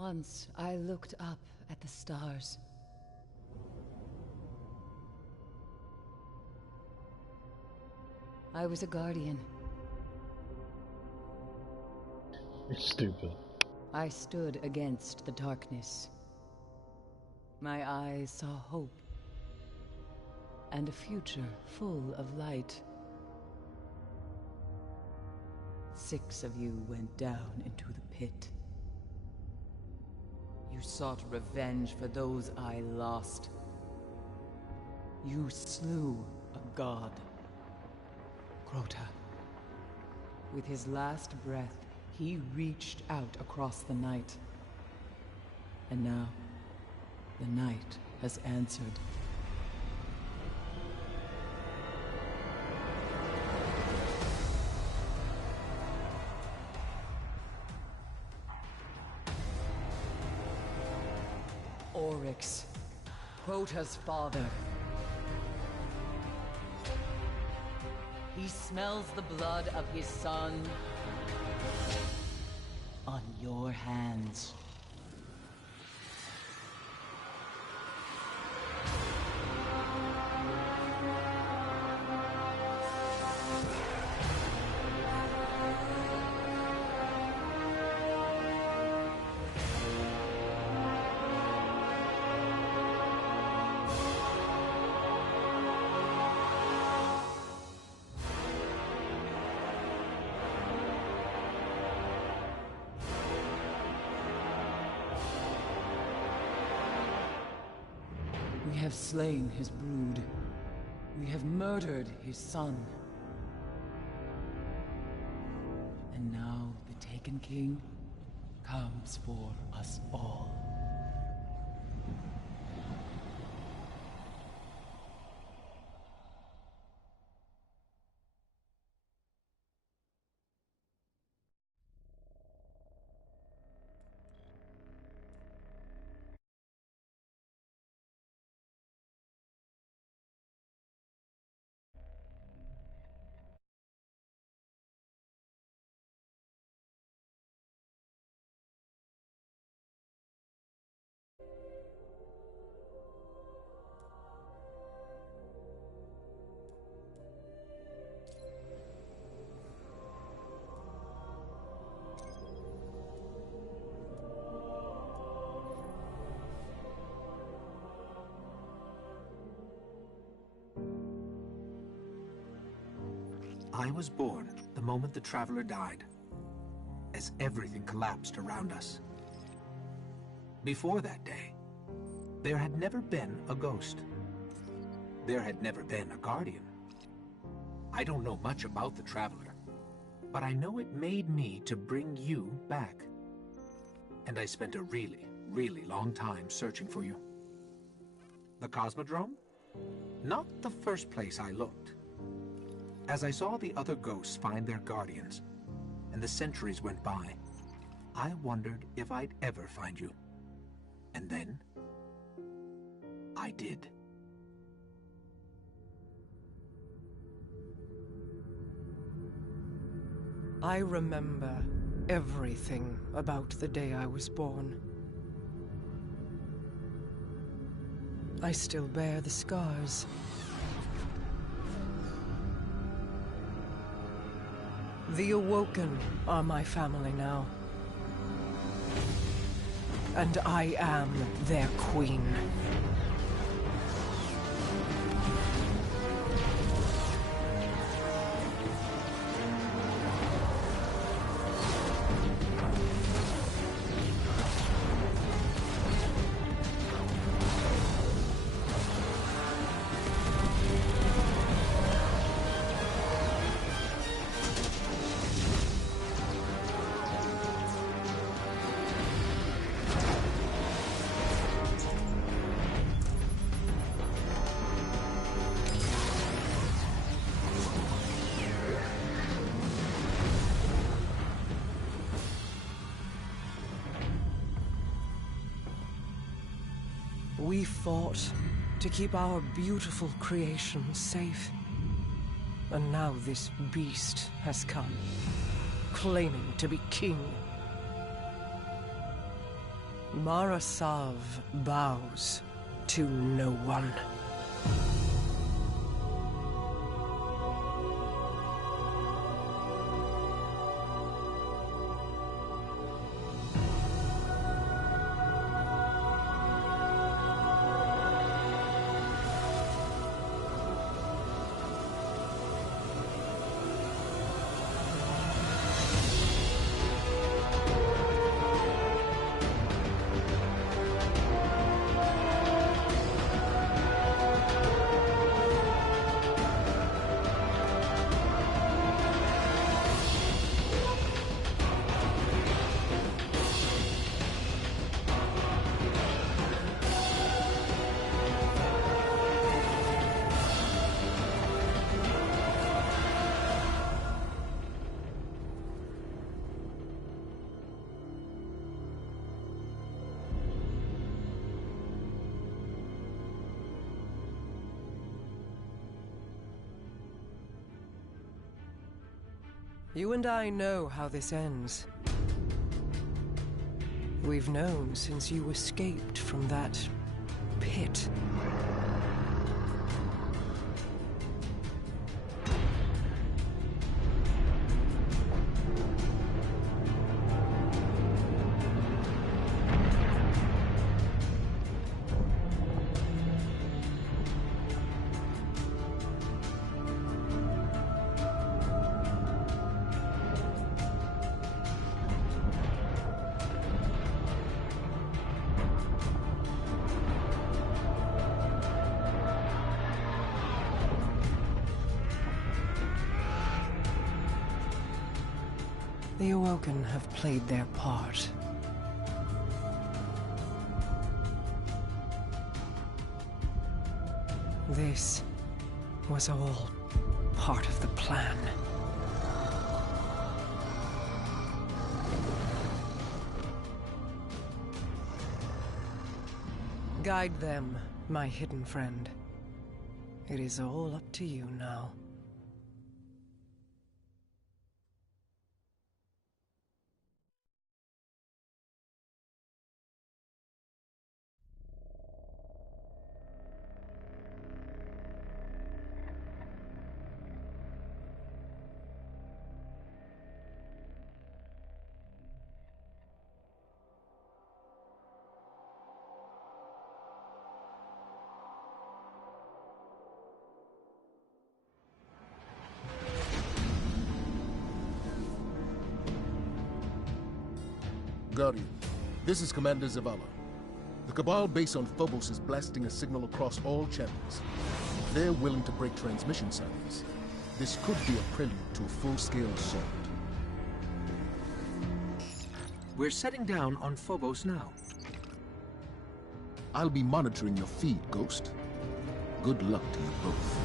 Once I looked up at the stars. I was a guardian. You're stupid. I stood against the darkness. My eyes saw hope and a future full of light. 6 of you went down into the pit. You sought revenge for those I lost. You slew a god. Crota. With his last breath, he reached out across the night. And now, the night has answered. Oryx, Crota's father. He smells the blood of his son on your hands. We have slain his brood. We have murdered his son. And now the Taken King comes for us all. I was born the moment the Traveler died, as everything collapsed around us. Before that day, there had never been a ghost. There had never been a guardian. I don't know much about the Traveler, but I know it made me to bring you back. And I spent a really, really long time searching for you. The Cosmodrome? Not the first place I looked. As I saw the other ghosts find their guardians, and the centuries went by, I wondered if I'd ever find you. And then, I did. I remember everything about the day I was born. I still bear the scars. The Awoken are my family now. And I am their queen. We fought to keep our beautiful creation safe. And now this beast has come, claiming to be king. Marasav bows to no one. You and I know how this ends. We've known since you escaped from that pit. The Awoken have played their part. This was all part of the plan. Guide them, my hidden friend. It is all up to you now. Guardian, this is Commander Zavala. The Cabal base on Phobos is blasting a signal across all channels. They're willing to break transmission silence. This could be a prelude to a full-scale assault. We're setting down on Phobos now. I'll be monitoring your feed, Ghost. Good luck to you both.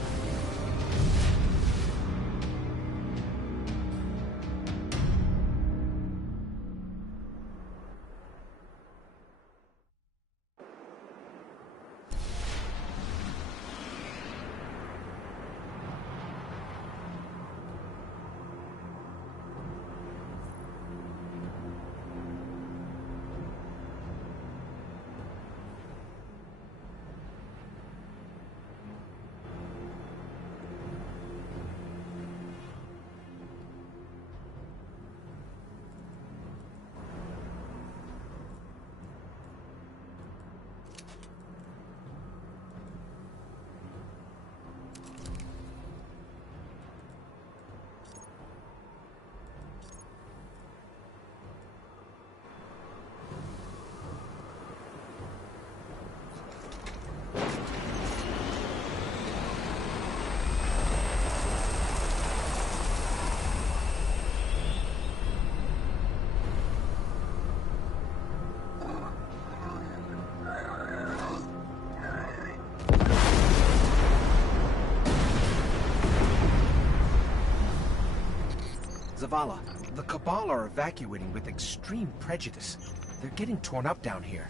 Zavala, the Cabal are evacuating with extreme prejudice. They're getting torn up down here.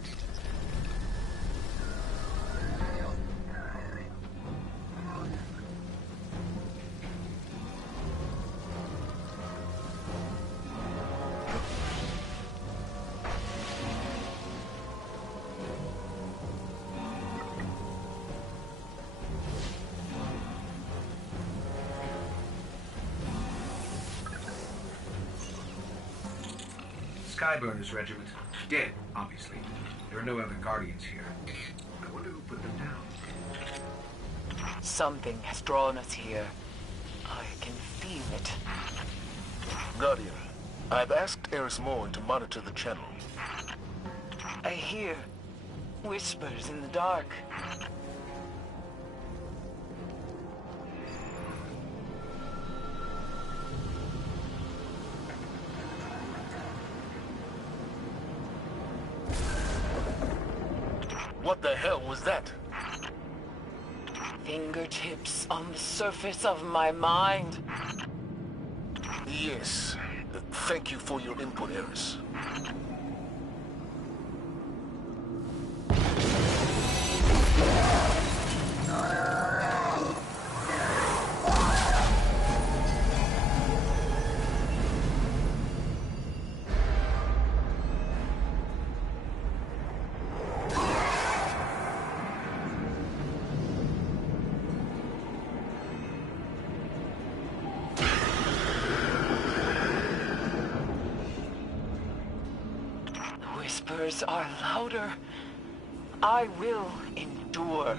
Skyburner's regiment. Dead, obviously. There are no other Guardians here. I wonder who put them down. Something has drawn us here. I can feel it. Guardian, I've asked Eris Morn to monitor the channel. I hear whispers in the dark. What the hell was that? Fingertips on the surface of my mind. Yes. Thank you for your input, Eris. Whispers are louder. I will endure.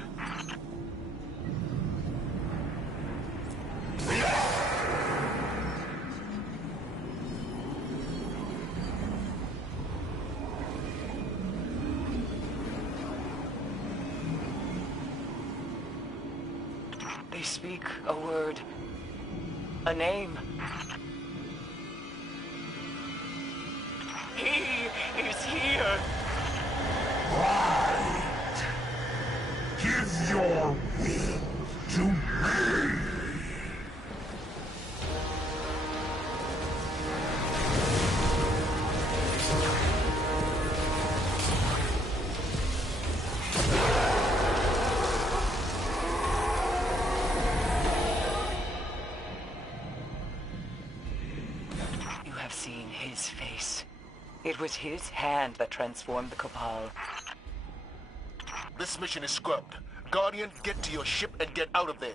They speak a word, a name. He is here! Right! Give your will to me! You have seen his face. It was his hand that transformed the Cabal. This mission is scrubbed. Guardian, get to your ship and get out of there.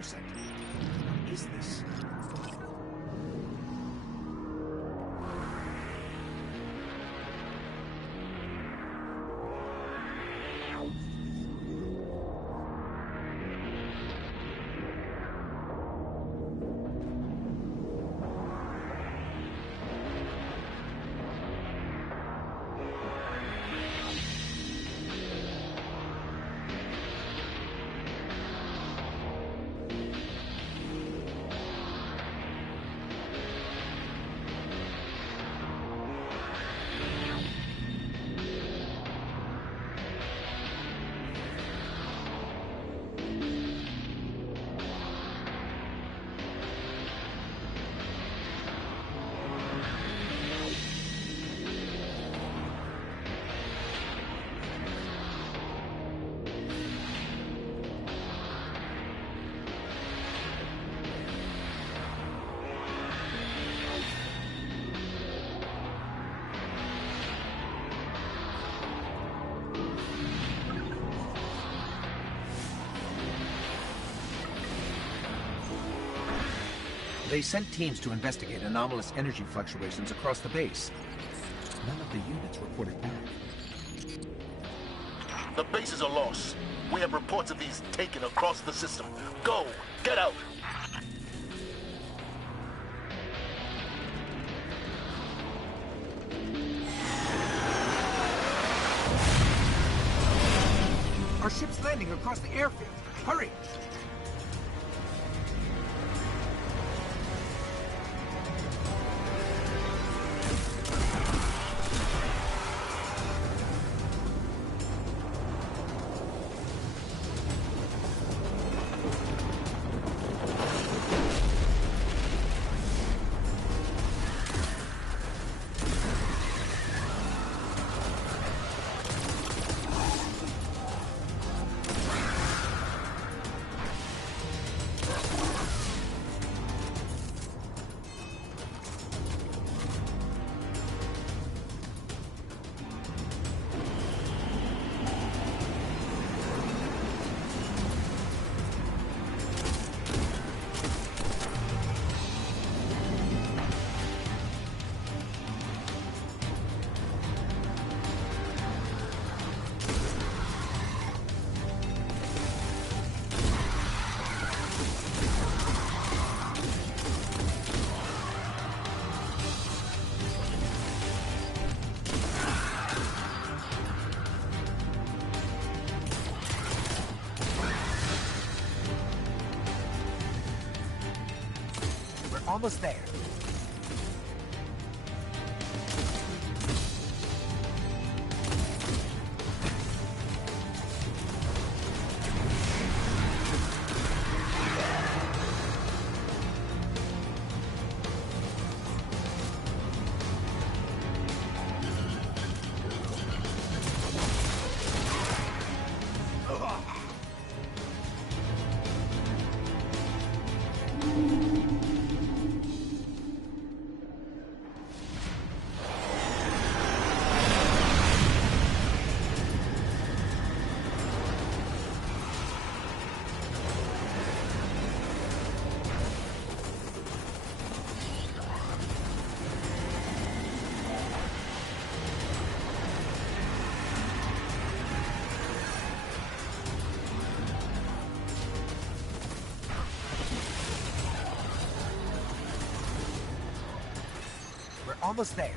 What is this? They sent teams to investigate anomalous energy fluctuations across the base. None of the units reported back. The bases are lost. We have reports of these taken across the system. Go! Get out! Our ship's landing across the airfield. Hurry! Almost there. Almost there.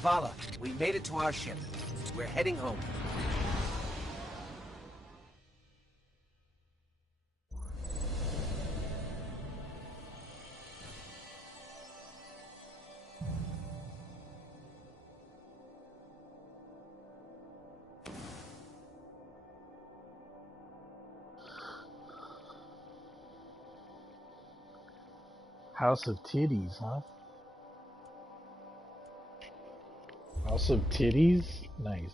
Zavala, we made it to our ship. We're heading home. House of Titties, huh? House of Titties? Nice.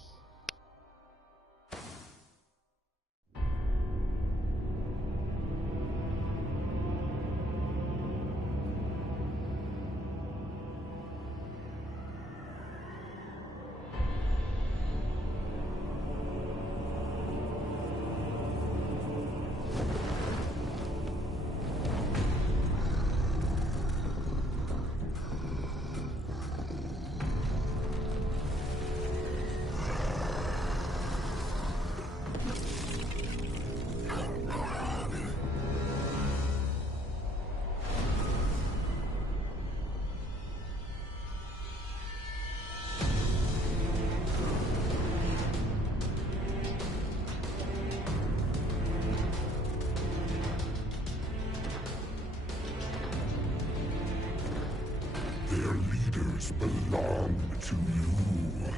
others belong to you.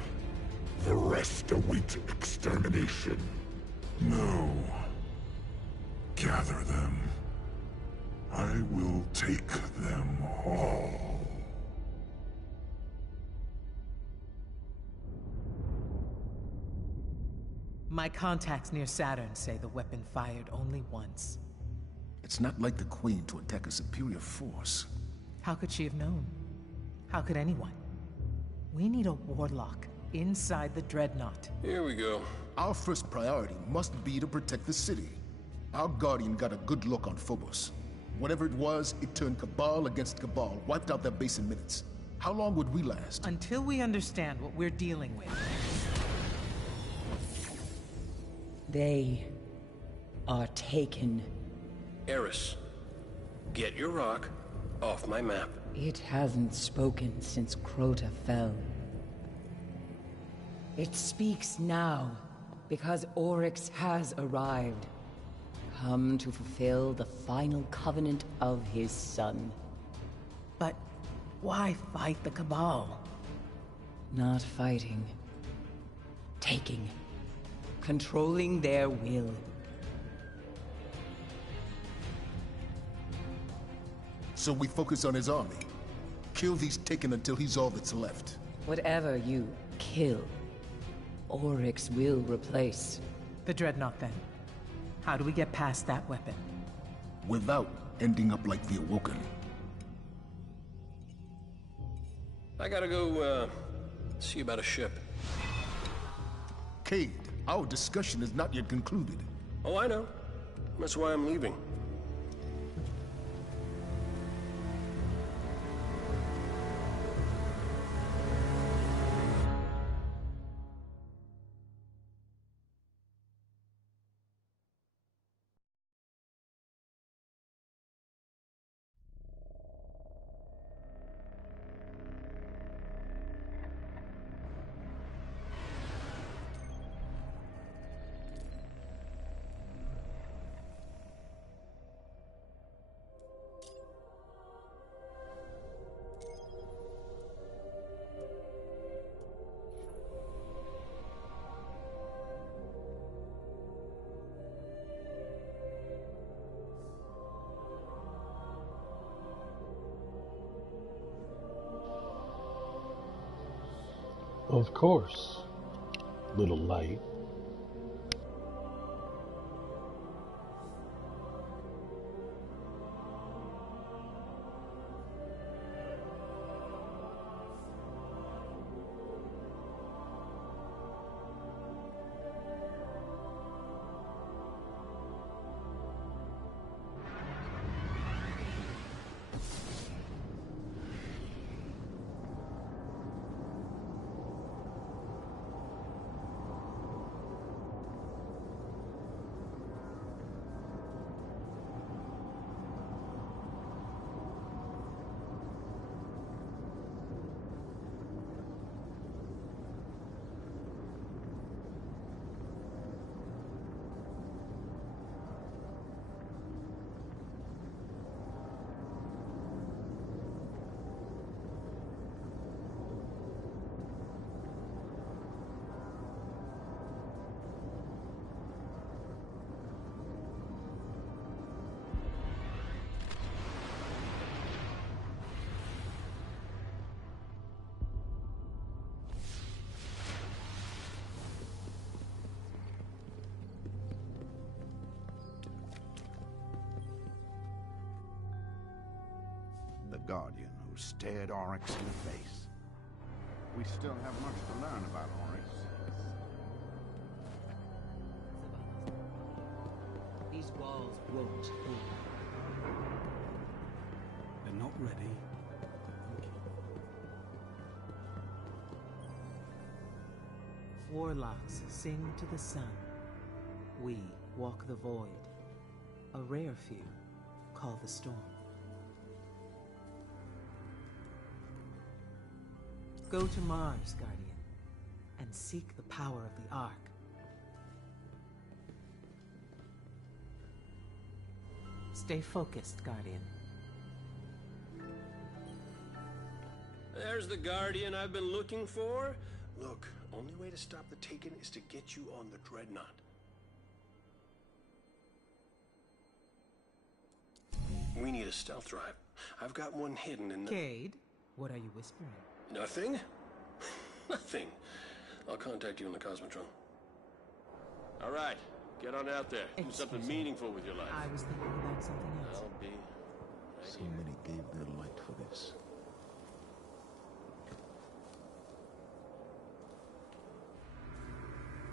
The rest await extermination. No. Gather them. I will take them all. My contacts near Saturn say the weapon fired only once. It's not like the Queen to attack a superior force. How could she have known? How could anyone? We need a warlock inside the Dreadnought. Here we go. Our first priority must be to protect the city. Our Guardian got a good look on Phobos. Whatever it was, it turned Cabal against Cabal, wiped out their base in minutes. How long would we last? Until we understand what we're dealing with. They are taken. Eris, get your rock off my map. It hasn't spoken since Crota fell. It speaks now, because Oryx has arrived. Come to fulfill the final covenant of his son. But why fight the Cabal? Not fighting. Taking. Controlling their will. So we focus on his army. Kill these Taken until he's all that's left. Whatever you kill, Oryx will replace. The Dreadnought, then. How do we get past that weapon? Without ending up like the Awoken. I gotta go, see about a ship. Cade, our discussion is not yet concluded. Oh, I know. That's why I'm leaving. Of course, little light. The Guardian who stared Oryx in the face. We still have much to learn about Oryx. These walls won't hold. They're not ready. Warlocks sing to the sun. We walk the void. A rare few call the storm. Go to Mars, Guardian, and seek the power of the Ark. Stay focused, Guardian. There's the Guardian I've been looking for. Look, only way to stop the Taken is to get you on the Dreadnought. We need a stealth drive. I've got one hidden in the... Cade, what are you whispering? Nothing? Nothing. I'll contact you in the Cosmotron. All right, get on out there. Do something meaningful with your life. I was thinking about something else. I'll be... So many gave their light for this.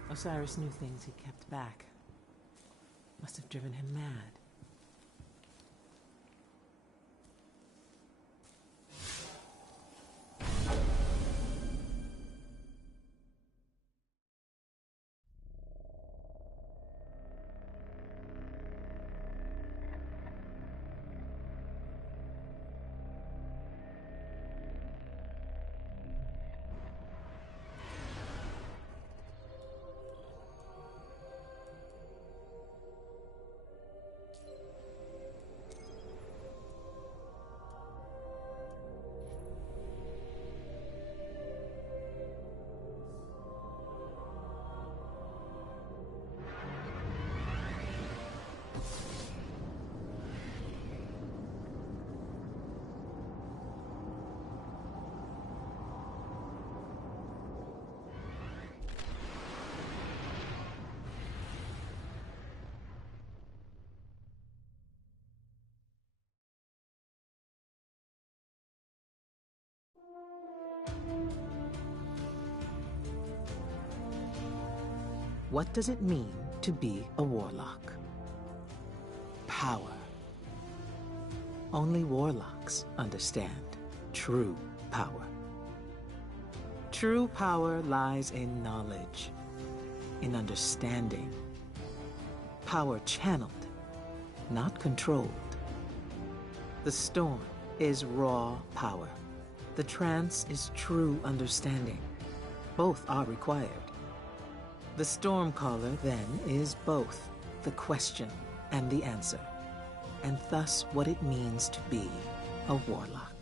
Osiris knew things he kept back. Must have driven him mad. What does it mean to be a warlock? Power. Only warlocks understand true power. True power lies in knowledge, in understanding. Power channeled, not controlled. The storm is raw power. The trance is true understanding. Both are required. The Stormcaller, then, is both the question and the answer, and thus what it means to be a warlock.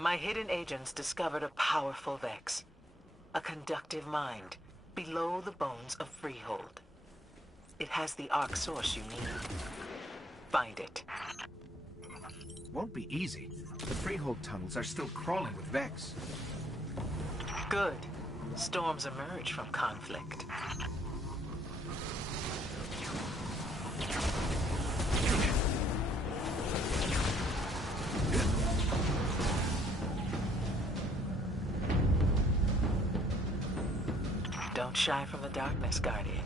My hidden agents discovered a powerful Vex, a conductive mind, below the bones of Freehold. It has the arc source you need. Find it. Won't be easy. The Freehold tunnels are still crawling with Vex. Good. Storms emerge from conflict. Don't shy from the darkness, Guardian.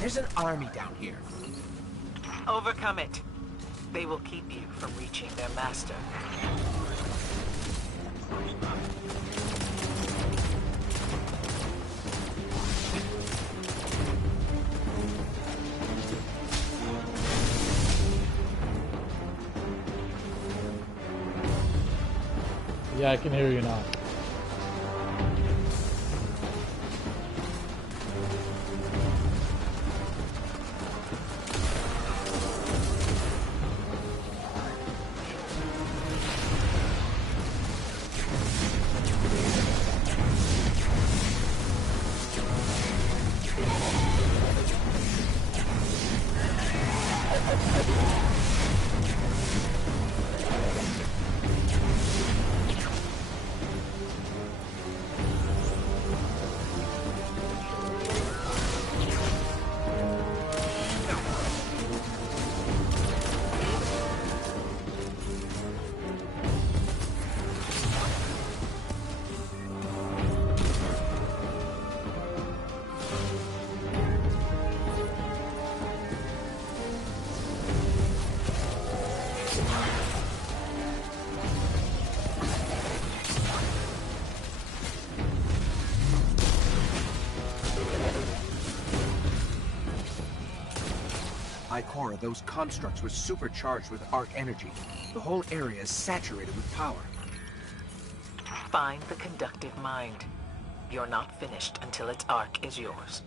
There's an army down here. Overcome it. They will keep you from reaching their master. Yeah, I can hear you now. Ikora, those constructs were supercharged with arc energy. The whole area is saturated with power. Find the conductive mind. You're not finished until its arc is yours.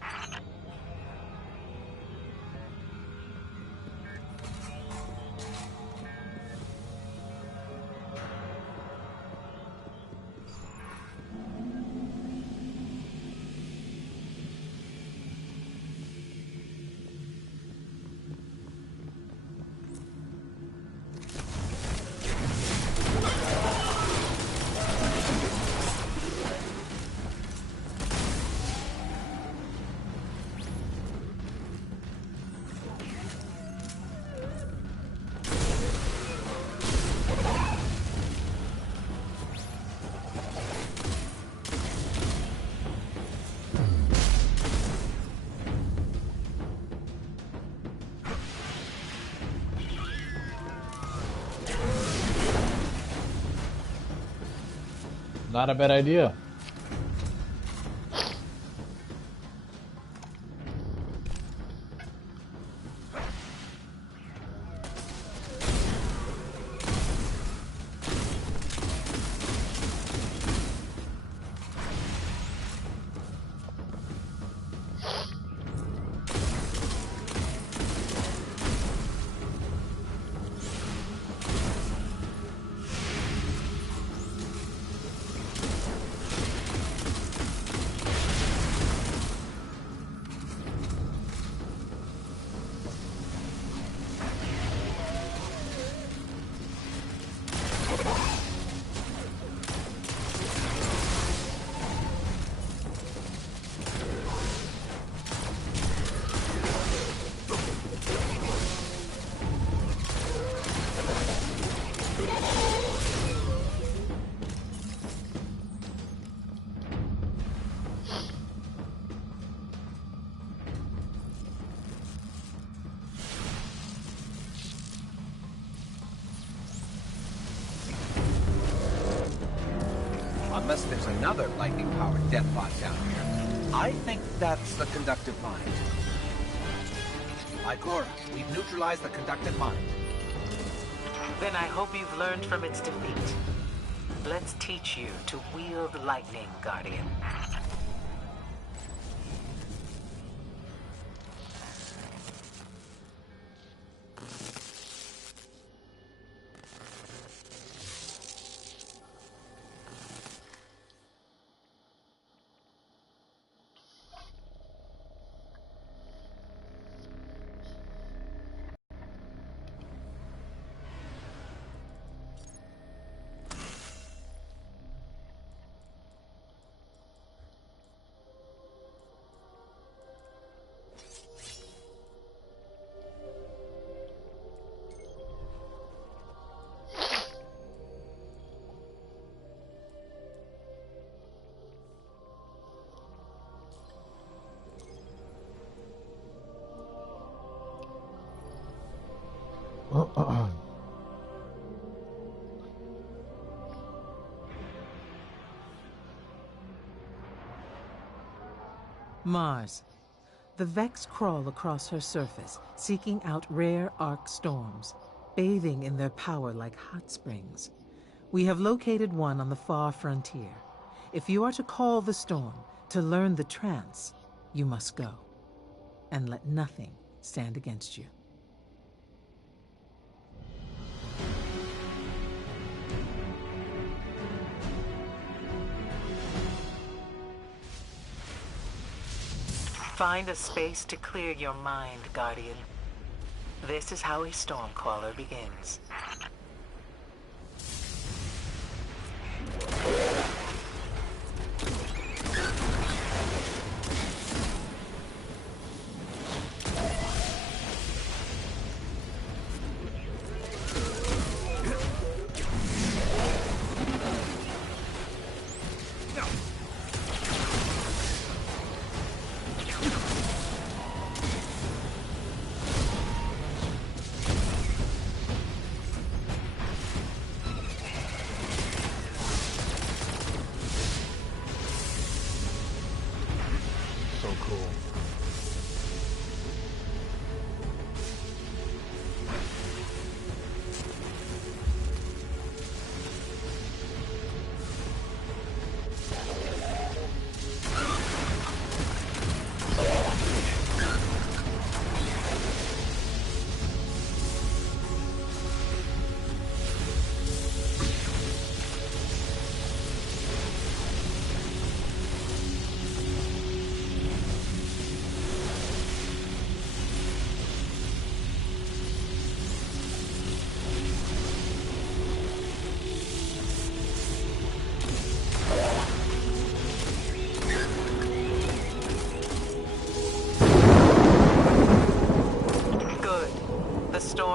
Not a bad idea. Unless there's another lightning-powered deathbot down here. I think that's the conductive mind. Ikora, we've neutralized the conductive mind. Then I hope you've learned from its defeat. Let's teach you to wield lightning, Guardian. Mars. The Vex crawl across her surface, seeking out rare arc storms, bathing in their power like hot springs. We have located one on the far frontier. If you are to call the storm, to learn the trance, you must go. And let nothing stand against you. Find a space to clear your mind, Guardian. This is how a Stormcaller begins.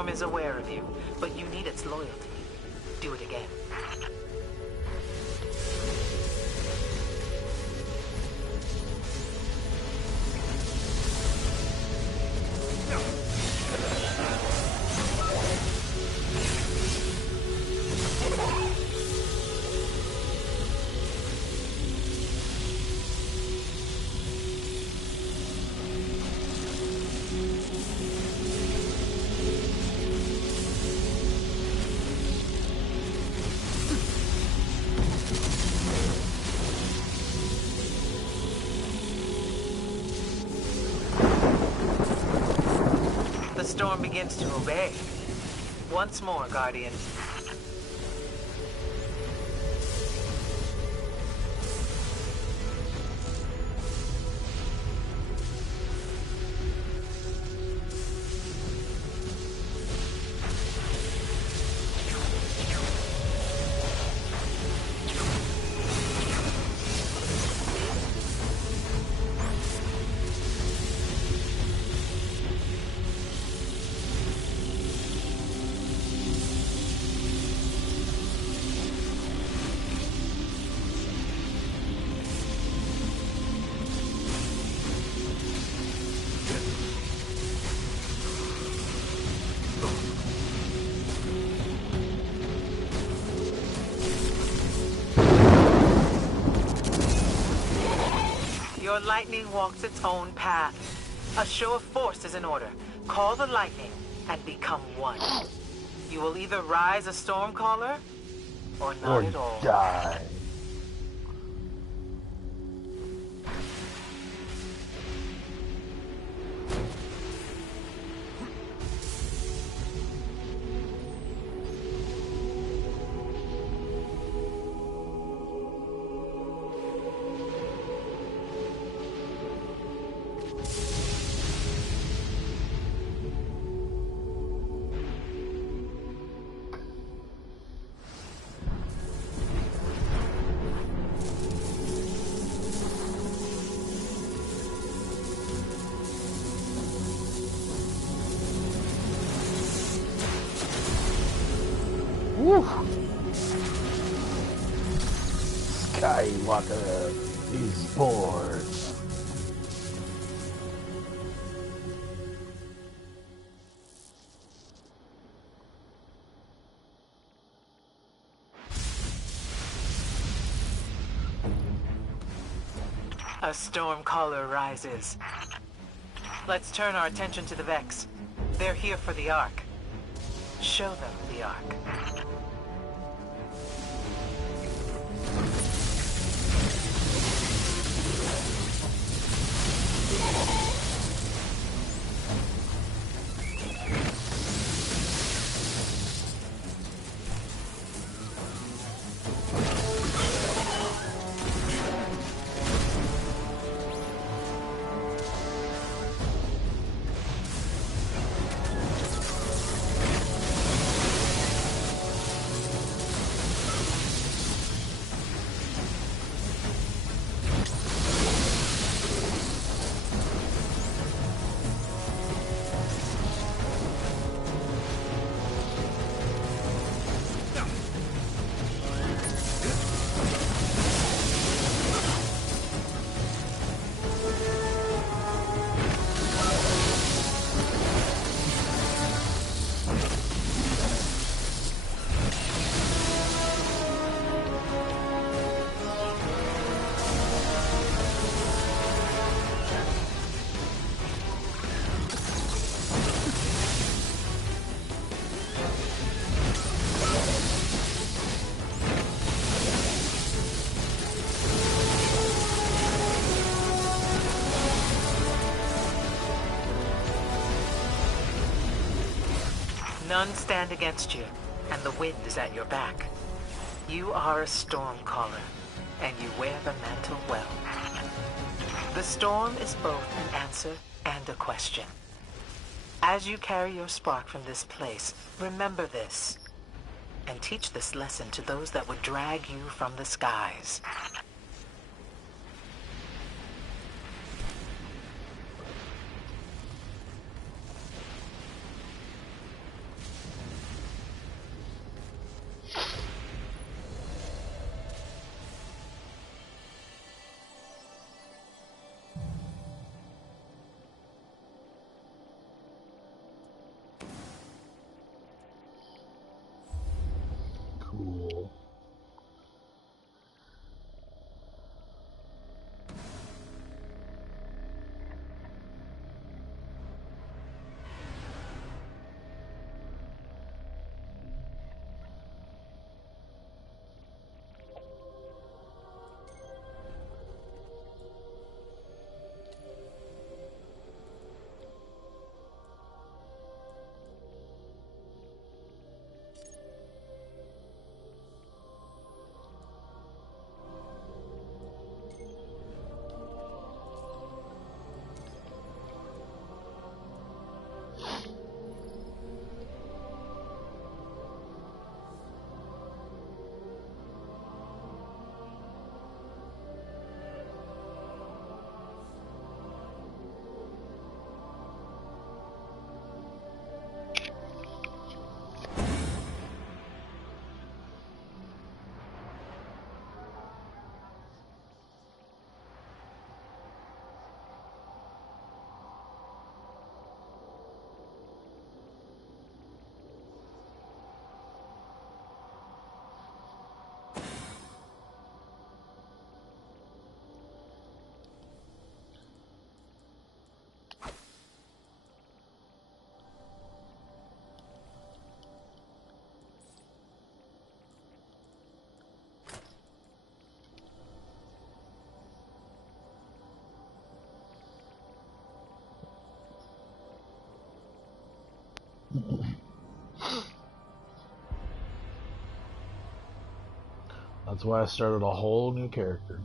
storm is aware of you, but you need its loyalty. Do it again. The storm begins to obey. Once more, Guardian. Your lightning walks its own path. A show of force is in order. Call the lightning and become one. You will either rise a Stormcaller or not at all. Die. Skywalker is bored. A Stormcaller rises. Let's turn our attention to the Vex. They're here for the Ark. Show them the Ark. None stand against you, and the wind is at your back. You are a Stormcaller, and you wear the mantle well. The storm is both an answer and a question. As you carry your spark from this place, remember this, and teach this lesson to those that would drag you from the skies. That's why I started a whole new character.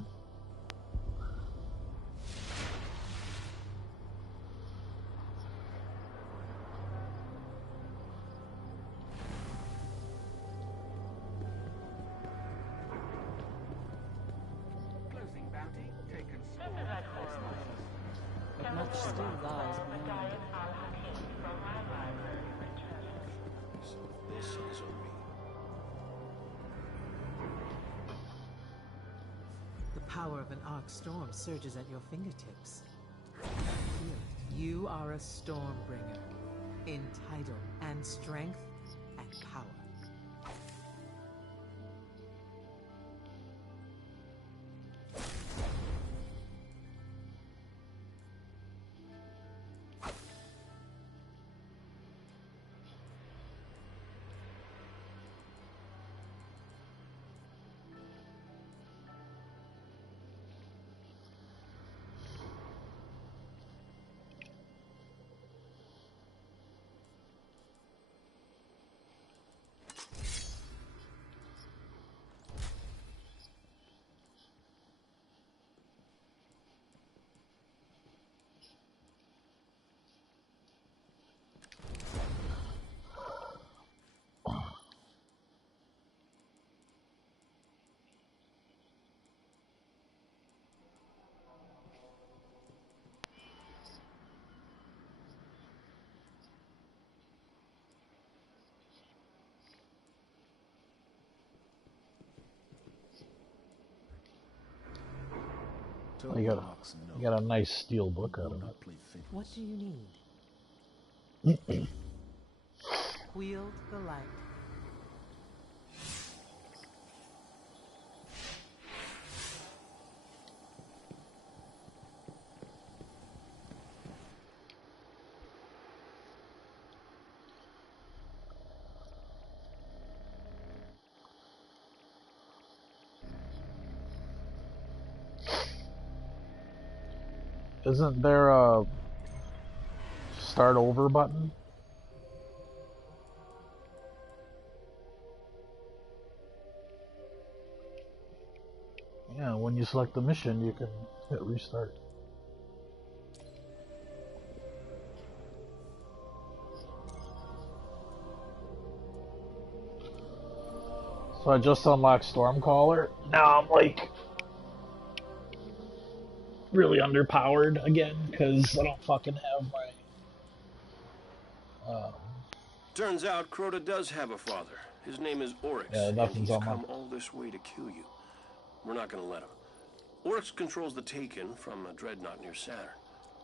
But much still lies beyond. This is on me. The power of an arc storm surges at your fingertips. Feel it. You are a Stormbringer, in title and strength and power. You got a nice steel book out of it. What do you need? Wield the light. Isn't there a start over button? Yeah, when you select the mission, you can hit restart. So I just unlocked Stormcaller. Now I'm like really underpowered again because I don't fucking have my. Turns out Crota does have a father. His name is Oryx, Yeah, and nothing's he's on my. come all this way to kill you. We're not gonna let him. Oryx controls the Taken from a dreadnought near Saturn,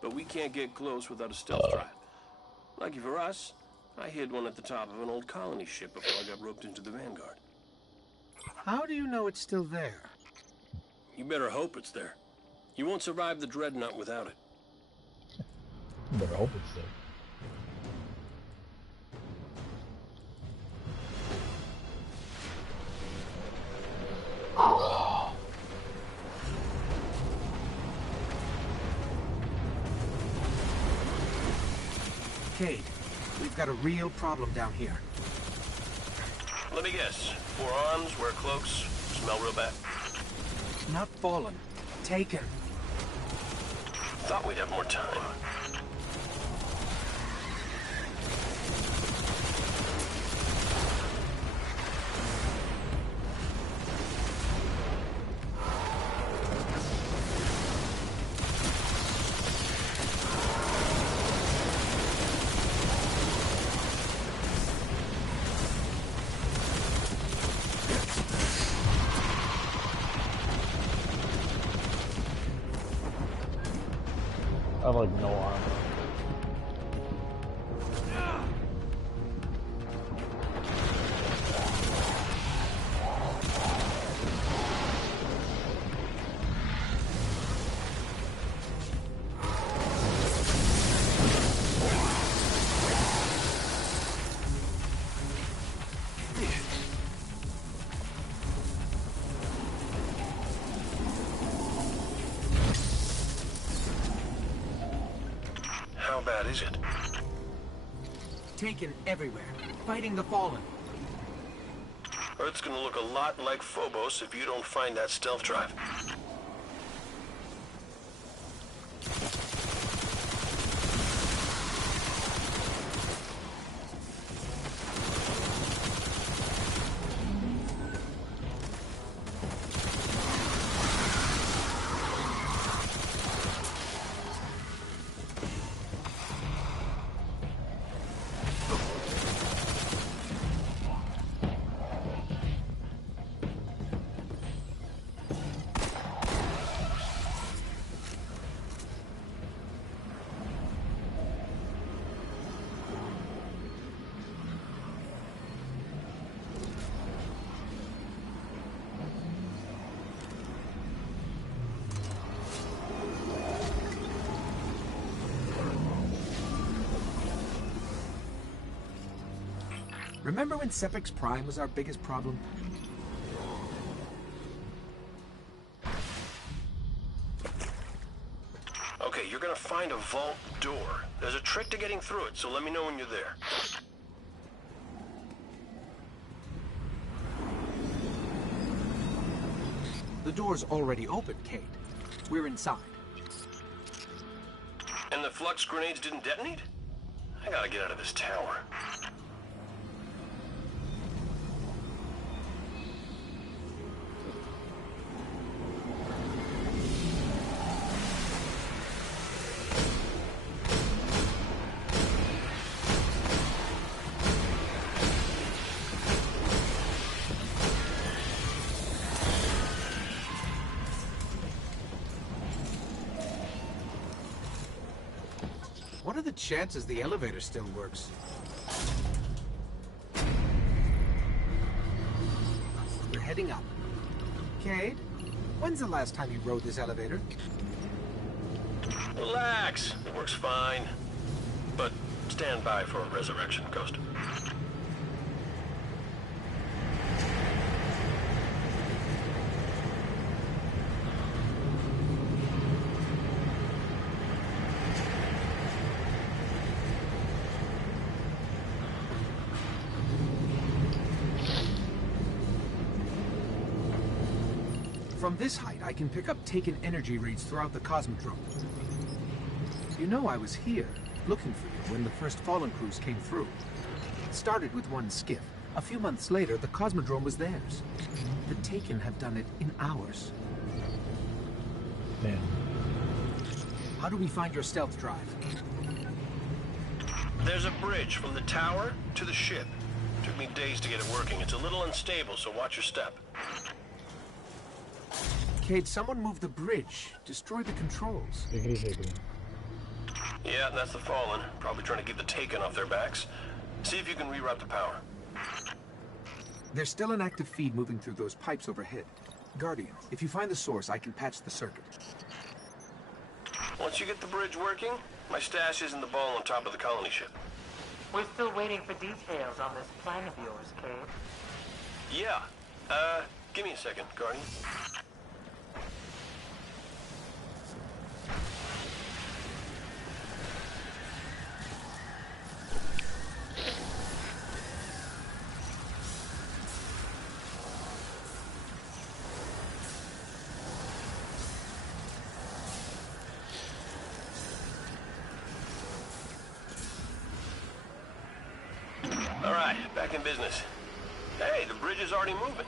but we can't get close without a stealth drive. Lucky for us, I hid one at the top of an old colony ship before I got roped into the Vanguard. How do you know it's still there? You better hope it's there. You won't survive the dreadnought without it. You better hope it's there. Cade, we've got a real problem down here. Let me guess. 4 arms, wear cloaks, smell real bad. Not fallen. Taken. Thought we'd have more time. I have like no armor. How bad is it? Taken everywhere. Fighting the fallen. Earth's gonna look a lot like Phobos if you don't find that stealth drive. Remember when Sepix Prime was our biggest problem? Okay, you're gonna find a vault door. There's a trick to getting through it, so let me know when you're there. The door's already open, Cade. We're inside. And the flux grenades didn't detonate? I gotta get out of this tower. What are the chances the elevator still works? We're heading up. Cade, when's the last time you rode this elevator? Relax. It works fine. But stand by for a resurrection, Ghost. From this height, I can pick up taken energy reads throughout the Cosmodrome. You know I was here, looking for you when the first Fallen crews came through. It started with one skiff. A few months later, the Cosmodrome was theirs. The Taken have done it in hours. Damn. How do we find your stealth drive? There's a bridge from the tower to the ship. Took me days to get it working. It's a little unstable, so watch your step. Cade, someone moved the bridge. Destroyed the controls. Yeah, that's the Fallen. Probably trying to get the Taken off their backs. See if you can reroute the power. There's still an active feed moving through those pipes overhead. Guardian, if you find the source, I can patch the circuit. Once you get the bridge working, my stash is in the ball on top of the colony ship. We're still waiting for details on this plan of yours, Cade. Yeah. Give me a second, Guardian. Back in business. Hey, the bridge is already moving.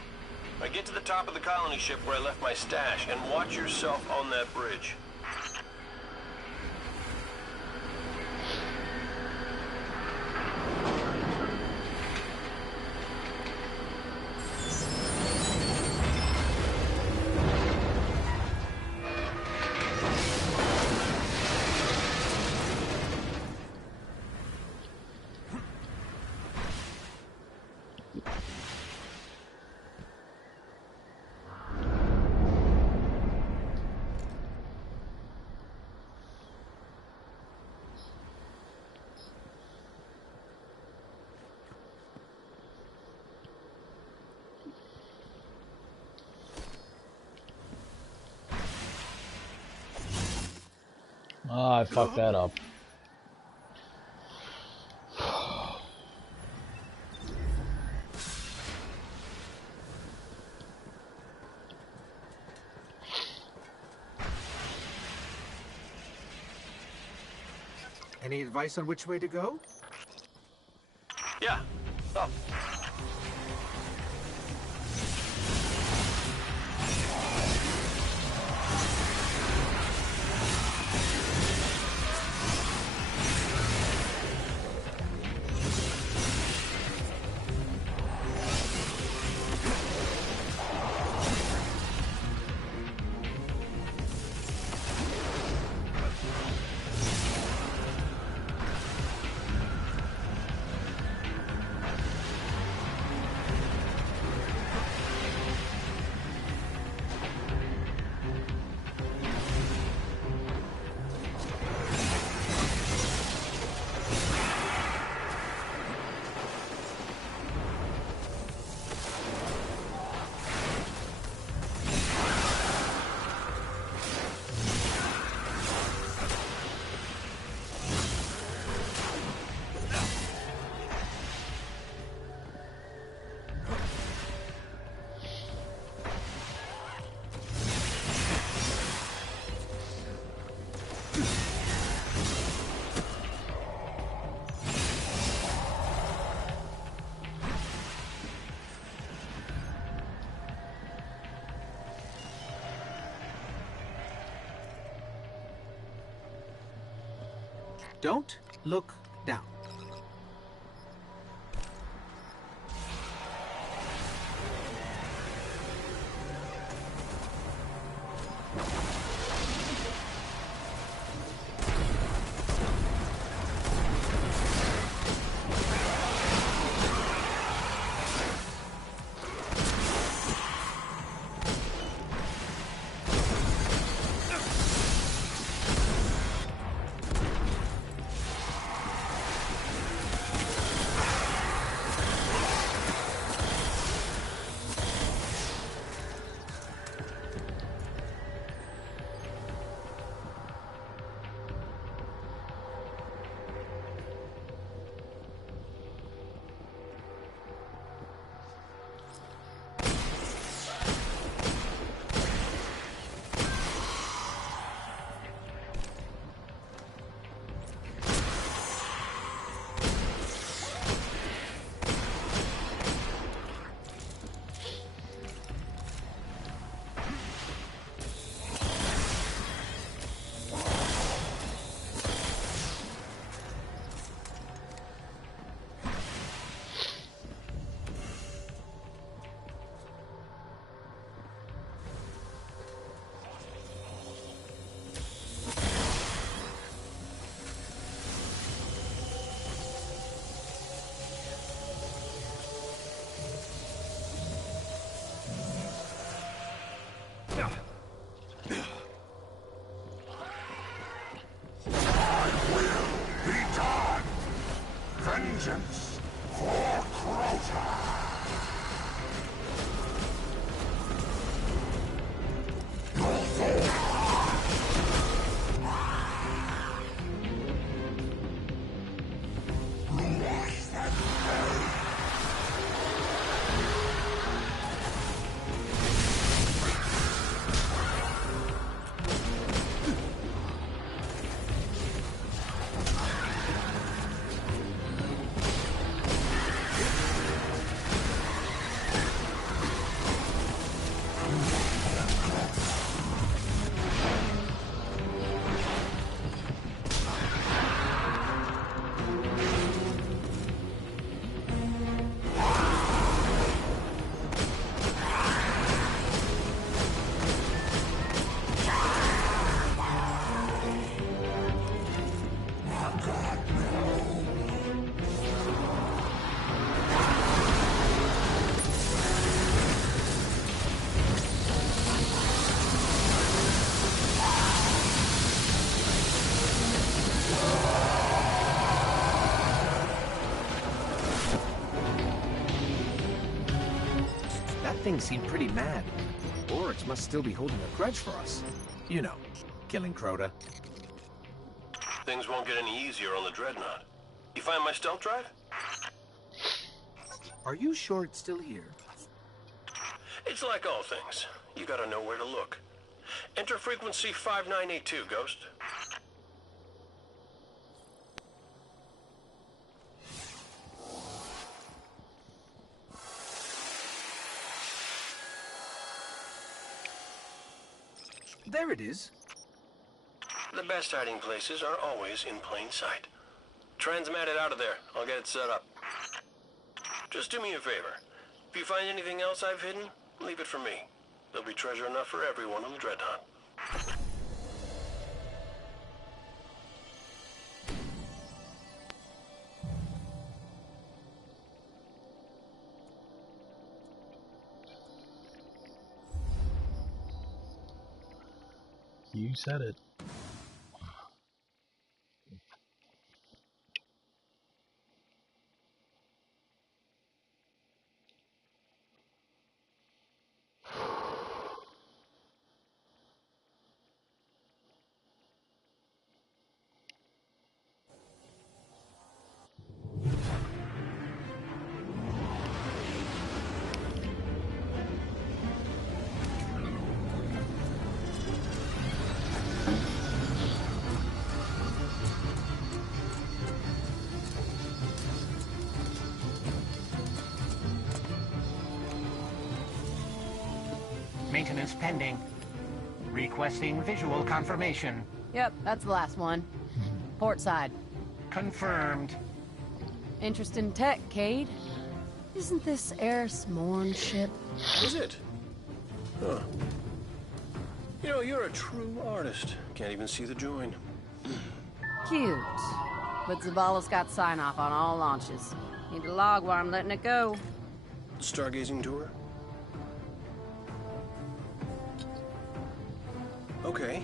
Now get to the top of the colony ship where I left my stash and watch yourself on that bridge. Ah, I fucked that up. Any advice on which way to go? Yeah. Up. Don't look down. Vengeance for Crota! That thing seemed pretty mad. Oryx must still be holding a grudge for us. You know, killing Crota. Things won't get any easier on the Dreadnought. You find my stealth drive? Are you sure it's still here? It's like all things. You gotta know where to look. Enter frequency 5982, Ghost. There it is. The best hiding places are always in plain sight. Transmat it out of there. I'll get it set up. Just do me a favor. If you find anything else I've hidden, leave it for me. There'll be treasure enough for everyone on the Dreadnought. You said it. Maintenance pending. Requesting visual confirmation. Yep, that's the last one. Port side. Confirmed. Interest in tech, Cade? Isn't this Eris Morn ship? Is it? Huh. You know, you're a true artist. Can't even see the join. Cute. But Zavala's got sign-off on all launches. Need a log while I'm letting it go. Stargazing tour? Okay.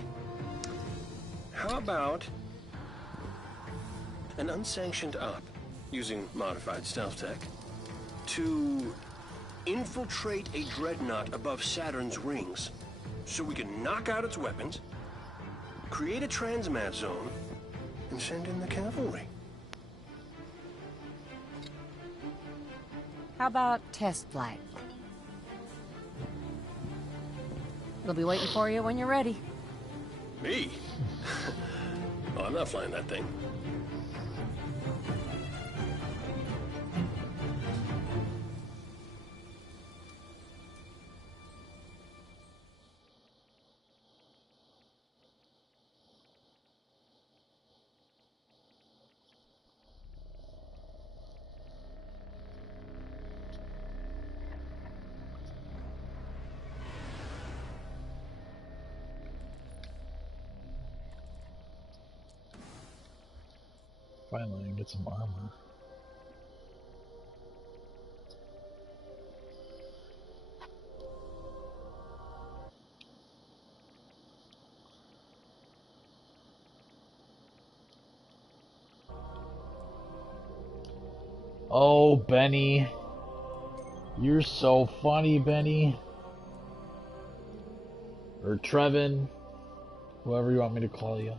How about an unsanctioned op using modified stealth tech to infiltrate a dreadnought above Saturn's rings so we can knock out its weapons, create a transmat zone, and send in the cavalry? How about test flight? It'll be waiting for you when you're ready. Me? Oh, I'm not flying that thing. Finally, I can get some armor. Oh, Benny. You're so funny, Benny. Or Trevin. Whoever you want me to call you.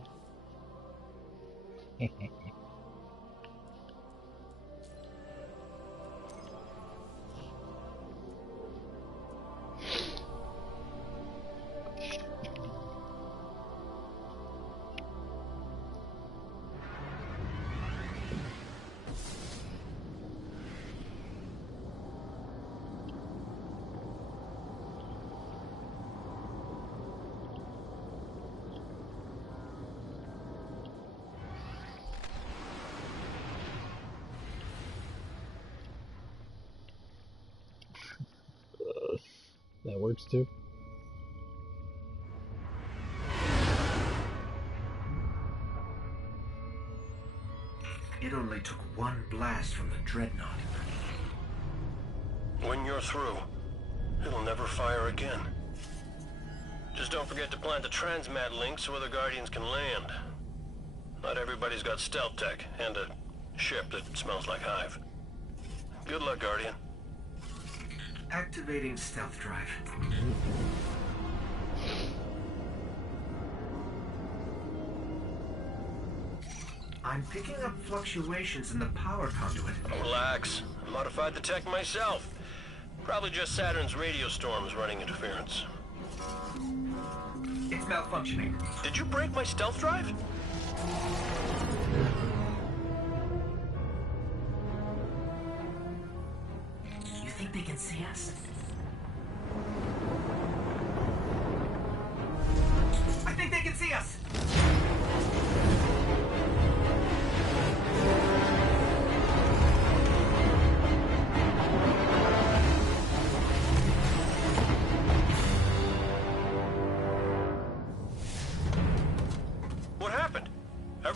That works too. It only took one blast from the Dreadnought. When you're through, it'll never fire again. Just don't forget to plant the transmat link so other Guardians can land. Not everybody's got stealth tech and a ship that smells like hive. Good luck, Guardian. Activating stealth drive. I'm picking up fluctuations in the power conduit. Relax. I modified the tech myself. Probably just Saturn's radio storms running interference. It's malfunctioning. Did you break my stealth drive? You think they can see us?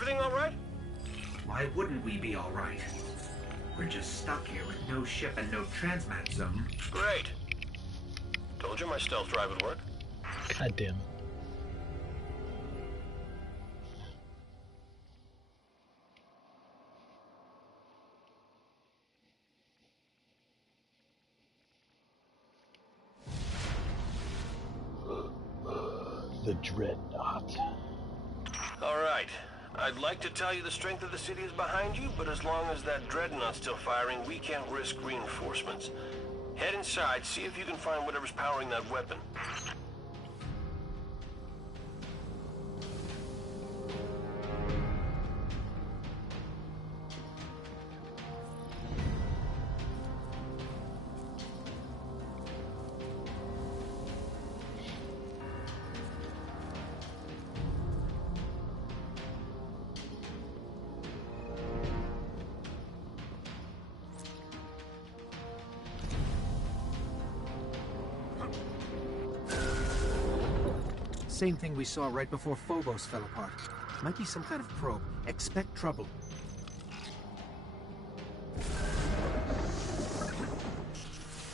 Everything all right? Why wouldn't we be all right? We're just stuck here with no ship and no transmat zone. Great. Told you my stealth drive would work. God damn it. The Dreadnought. All right. I'd like to tell you the strength of the city is behind you, but as long as that Dreadnought's still firing, we can't risk reinforcements. Head inside, see if you can find whatever's powering that weapon. Same thing we saw right before Phobos fell apart. Might be some kind of probe. Expect trouble.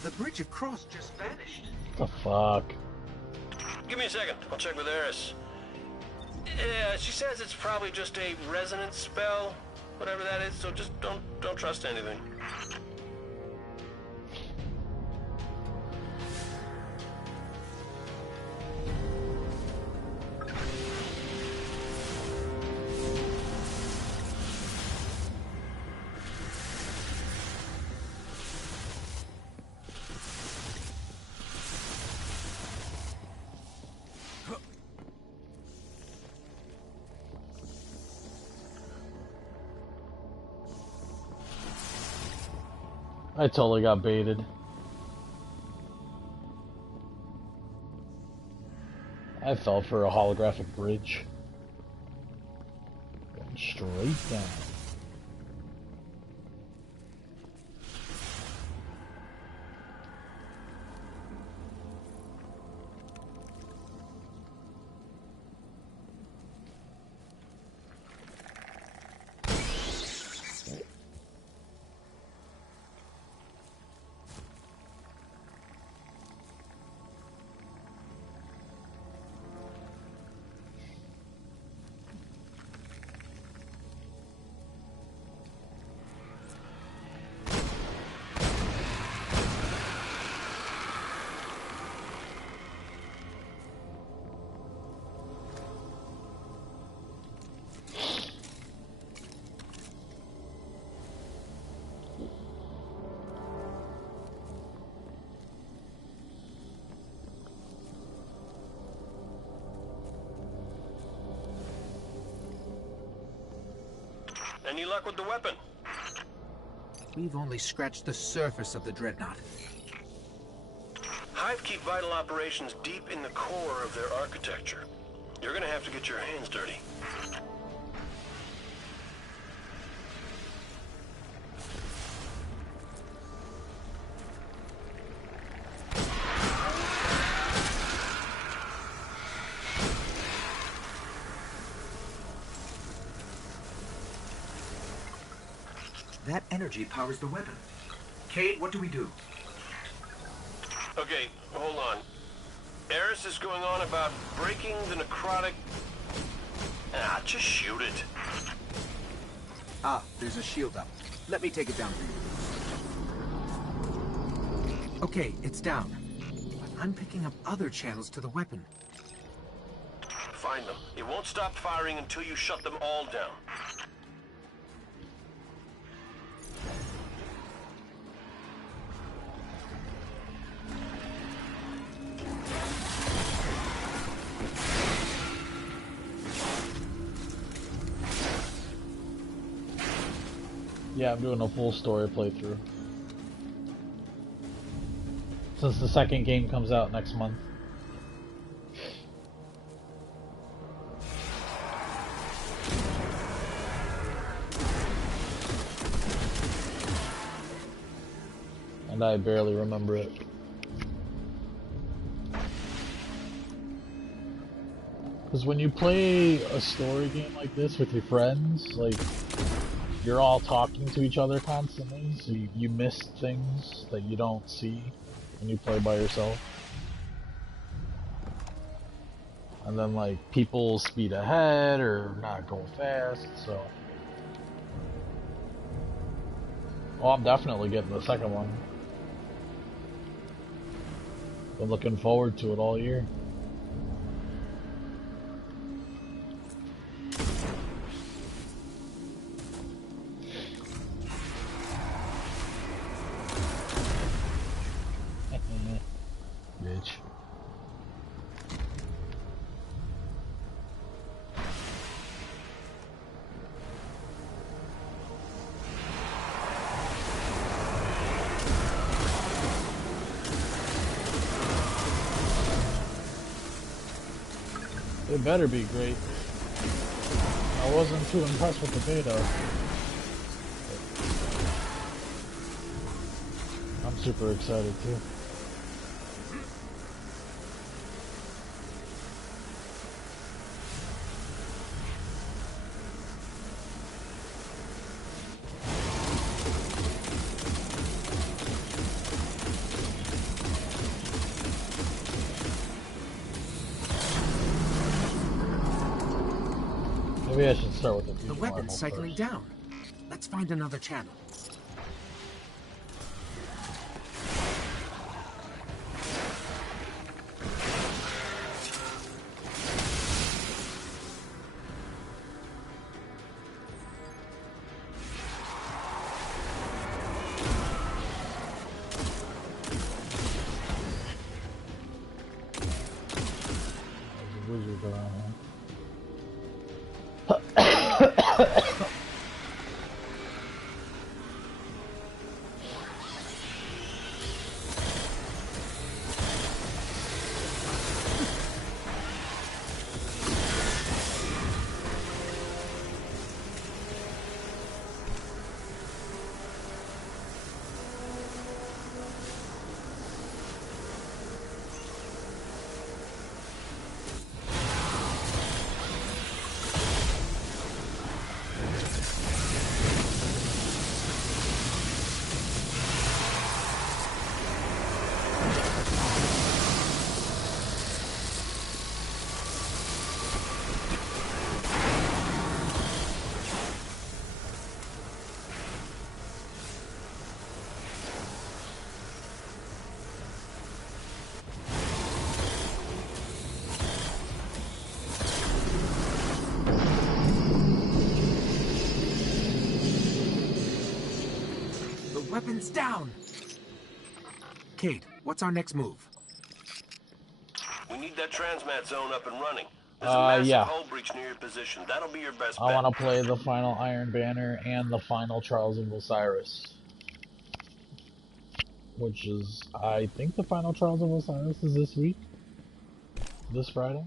The bridge across just vanished. What the fuck? Give me a second. I'll check with Eris. Yeah, she says it's probably just a resonance spell, whatever that is. So just don't trust anything. I totally got baited. I fell for a holographic bridge. Going straight down. Any luck with the weapon? We've only scratched the surface of the Dreadnought. Hive keep vital operations deep in the core of their architecture. You're gonna have to get your hands dirty. That energy powers the weapon. Cade, what do we do? Okay, hold on. Eris is going on about breaking the necrotic... just shoot it. Ah, there's a shield up. Let me take it down for you. Okay, it's down. But I'm picking up other channels to the weapon. Find them. It won't stop firing until you shut them all down. Yeah, I'm doing a full story playthrough. Since the second game comes out next month. And I barely remember it. Because when you play a story game like this with your friends, like, you're all talking to each other constantly, so you miss things that you don't see when you play by yourself. And then, like, people speed ahead or not go fast, so... Oh, I'm definitely getting the second one. Been looking forward to it all year. Bitch. It better be great. I wasn't too impressed with the beta. I'm super excited too. Maybe I should start with the fusion weapon's rifle cycling first. down. Let's find another channel. There's a wizard around here. Weapons down! Cade, what's our next move? We need that transmat zone up and running. There's a massive yeah. hull breach near your position. That'll be your best I bet. want to play the final Iron Banner and the final Trials of Osiris. Which is, I think the final Trials of Osiris is this week. This Friday.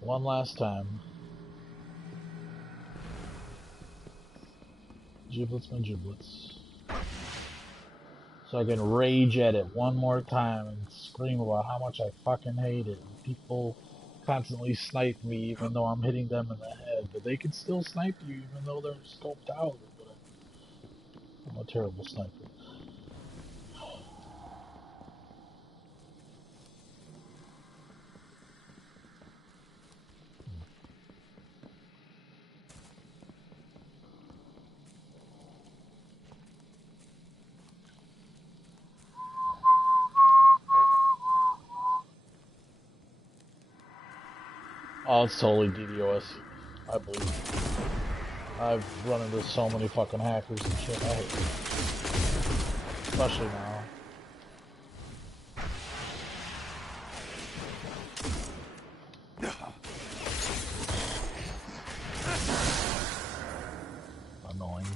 One last time. Giblets my giblets. So I can rage at it one more time and scream about how much I fucking hate it. And people constantly snipe me even though I'm hitting them in the head. But they can still snipe you even though they're scoped out. But I'm a terrible sniper. Oh, it's totally DDoS, I believe. I've run into so many fucking hackers and shit. I hate it. Especially now. Annoying.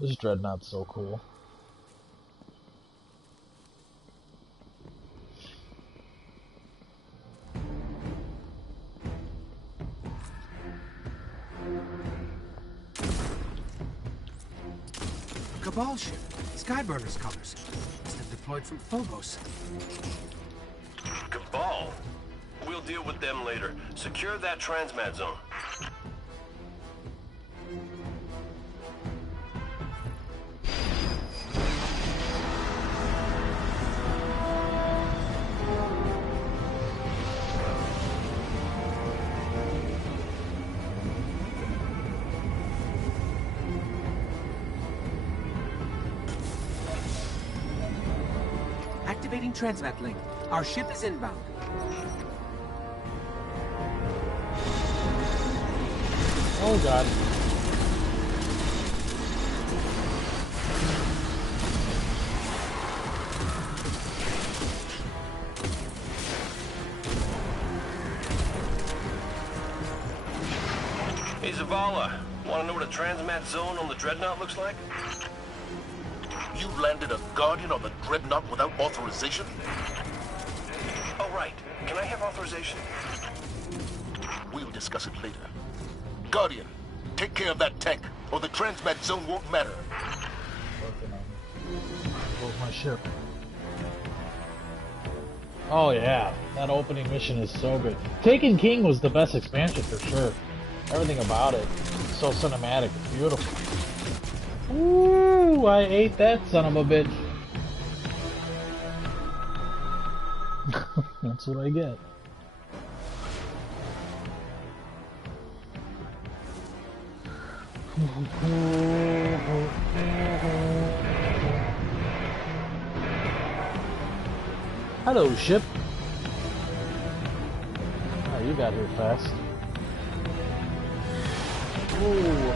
This Dreadnought's so cool. Cabal ship. Skyburner's colors. Must have deployed from Phobos. Cabal? We'll deal with them later. Secure that transmat zone. Activating transmat link. Our ship is inbound. Oh god. Hey, Zavala. Want to know what a transmat zone on the Dreadnought looks like? You landed a Guardian on the Dreadnought without authorization? Oh, right. Can I have authorization? We'll discuss it later. Guardian, take care of that tank, or the transmat zone won't matter. Working on it. Where's my ship? Oh yeah, that opening mission is so good. Taken King was the best expansion for sure. Everything about it. So cinematic, beautiful. Ooh, I ate that son of a bitch. That's what I get. Hello, ship. Oh, you got here fast. Ooh.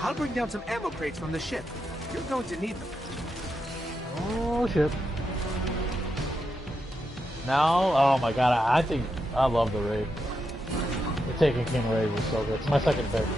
I'll bring down some ammo crates from the ship. You're going to need them. Oh shit. Now, oh my god, I think I love the raid. The Taken King raid was so good. It's my second favorite.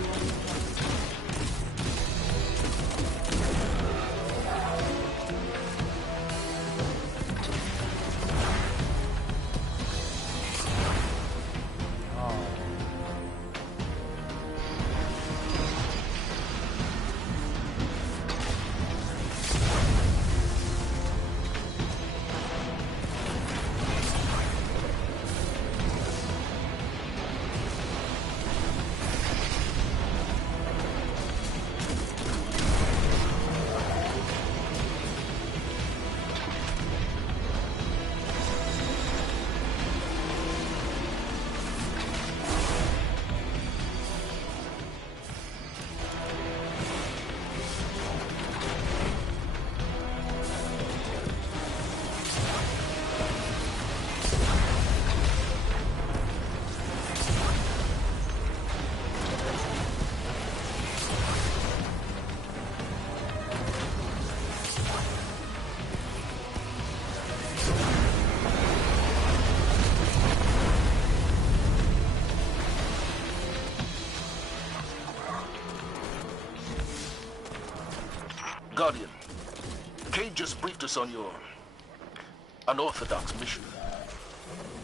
Guardian, Cade just briefed us on your unorthodox mission.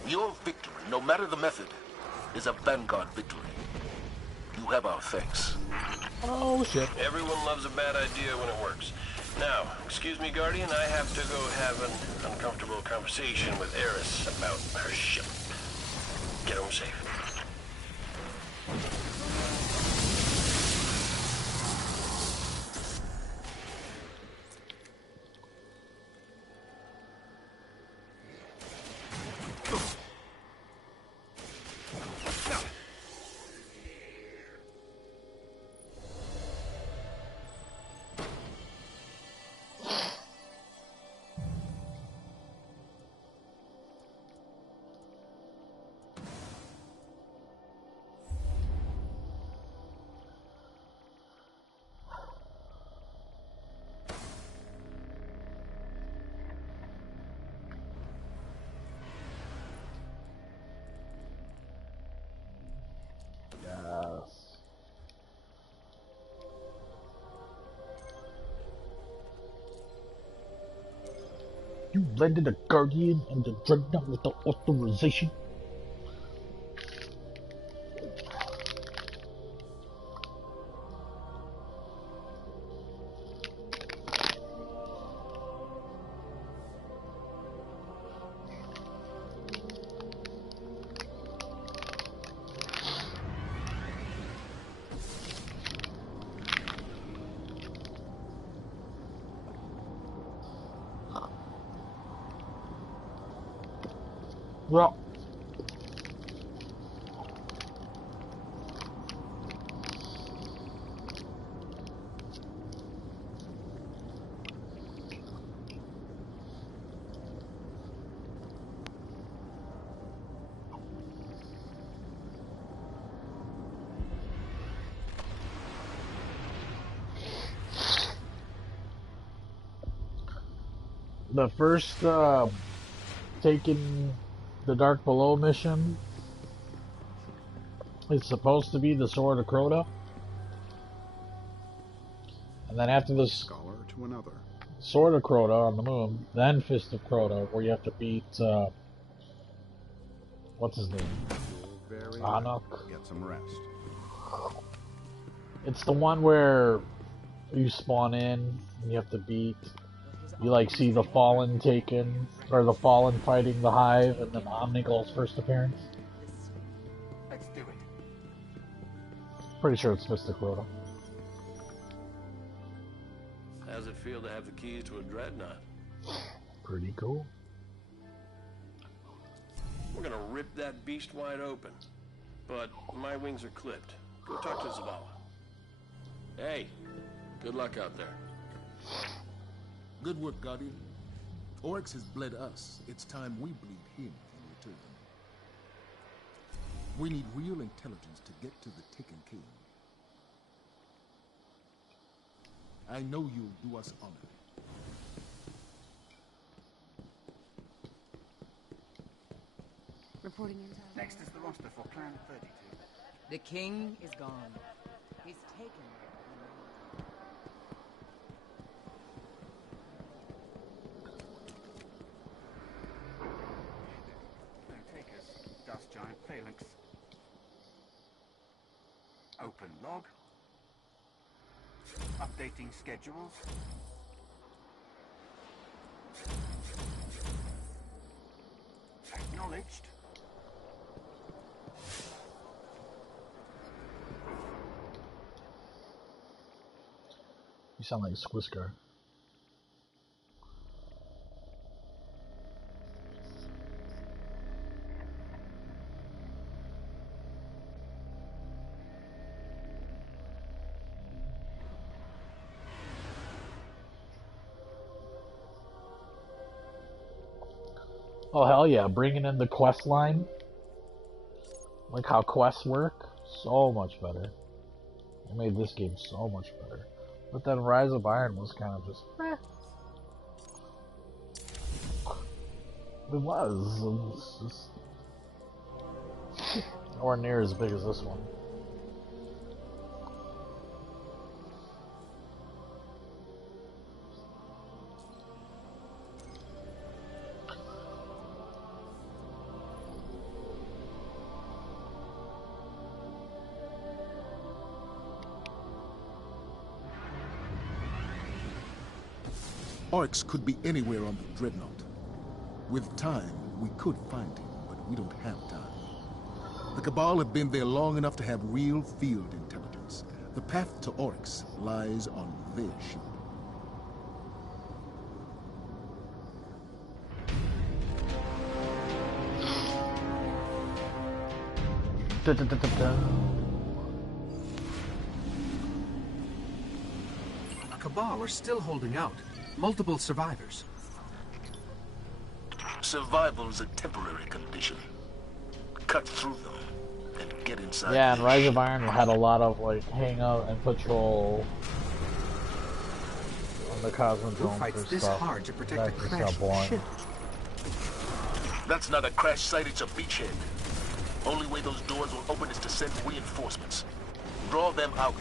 Your victory, no matter the method, is a Vanguard victory. You have our thanks. Oh shit. Everyone loves a bad idea when it works. Now, excuse me, Guardian, I have to go have an uncomfortable conversation with Eris about her ship. Get home safe. You landed a Guardian and the Dreadnought without authorization? Well, the first taking the Dark Below mission is supposed to be the Sword of Crota. And then after this Scholar to another. Sword of Crota on the moon, then Fist of Crota, where you have to beat what's his name? Anok. Get some rest. It's the one where you spawn in and you have to beat. You like see the Fallen taken, or the Fallen fighting the Hive, and then Omnigal's first appearance. Let's do it. Pretty sure it's Fist of Crota. How's it feel to have the keys to a dreadnought? Pretty cool. We're gonna rip that beast wide open. But my wings are clipped. Go talk to Zavala. Hey, good luck out there. Good work, Guardian. Oryx has bled us. It's time we bleed him in return. We need real intelligence to get to the Taken King. I know you'll do us honor. Reporting in. Next is the roster for Clan 32. The king is gone. He's taken. No takers. Dust giant phalanx. Open log. Updating schedules. Acknowledged. You sound like a Squisker. Oh hell yeah, bringing in the quest line. Like how quests work. So much better. It made this game so much better. But then Rise of Iron was kind of just It was just nowhere near as big as this one. Oryx could be anywhere on the Dreadnought. With time, we could find him, but we don't have time. The Cabal have been there long enough to have real field intelligence. The path to Oryx lies on their ship. Da, da, da, da, da. The Cabal are still holding out. Multiple survivors. Survival's a temporary condition. Cut through them and get inside. Yeah, and Rise of Iron had a lot of like hang out and patrol on the Cosmodrome. Who fights this hard to protect a crashed ship? That's not a crash site, it's a beachhead. Only way those doors will open is to send reinforcements. Draw them out.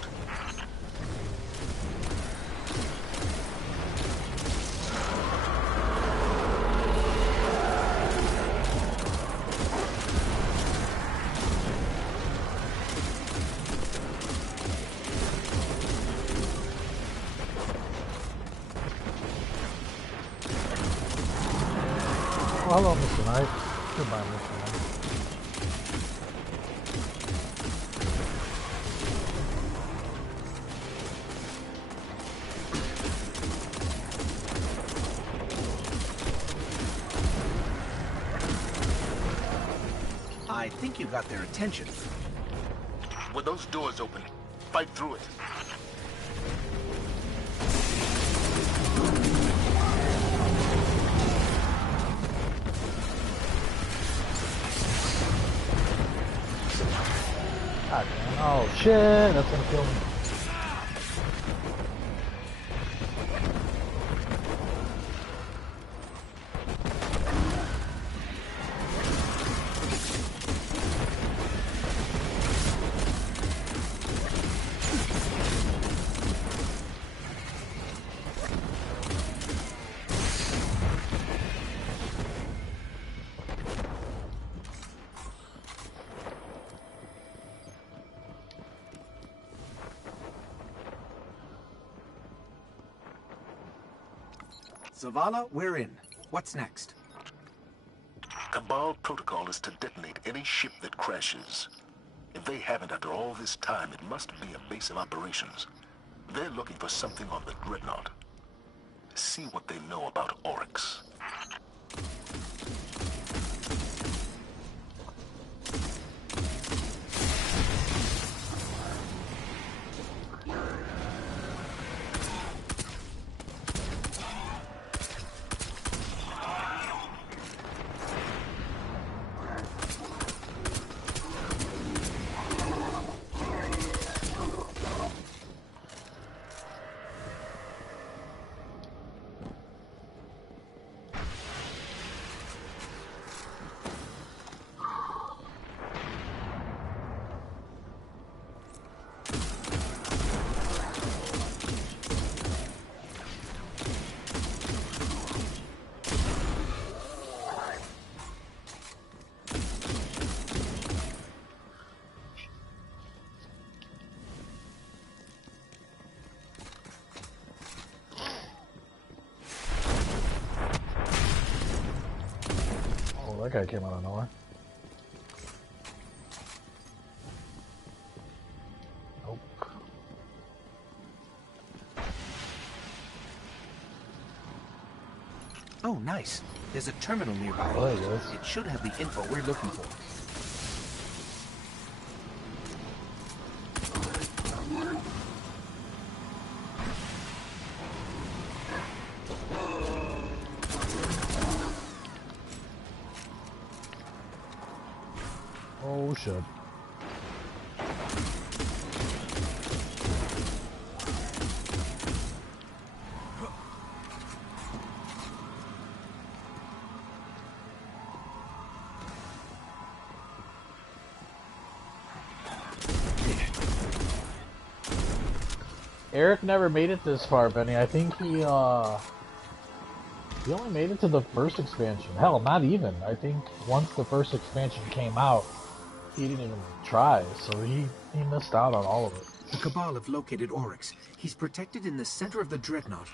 hello, Mr. Knight. Goodbye, Mr. Knight. I think you got their attention. When those doors open, fight through it. God damn. Oh shit, that's gonna kill me. Zavala, we're in. What's next? Cabal protocol is to detonate any ship that crashes. If they haven't after all this time, it must be a base of operations. They're looking for something on the Dreadnought. See what they know about Oryx. That guy came out of nowhere. Nope. Oh, nice. There's a terminal nearby. Oh, yes. It should have the info we're looking for. Oh shit. Eric never made it this far, Benny. I think he only made it to the first expansion. Hell, not even. I think once the first expansion came out, he didn't even try, so he missed out on all of it. The Cabal have located Oryx. He's protected in the center of the Dreadnought.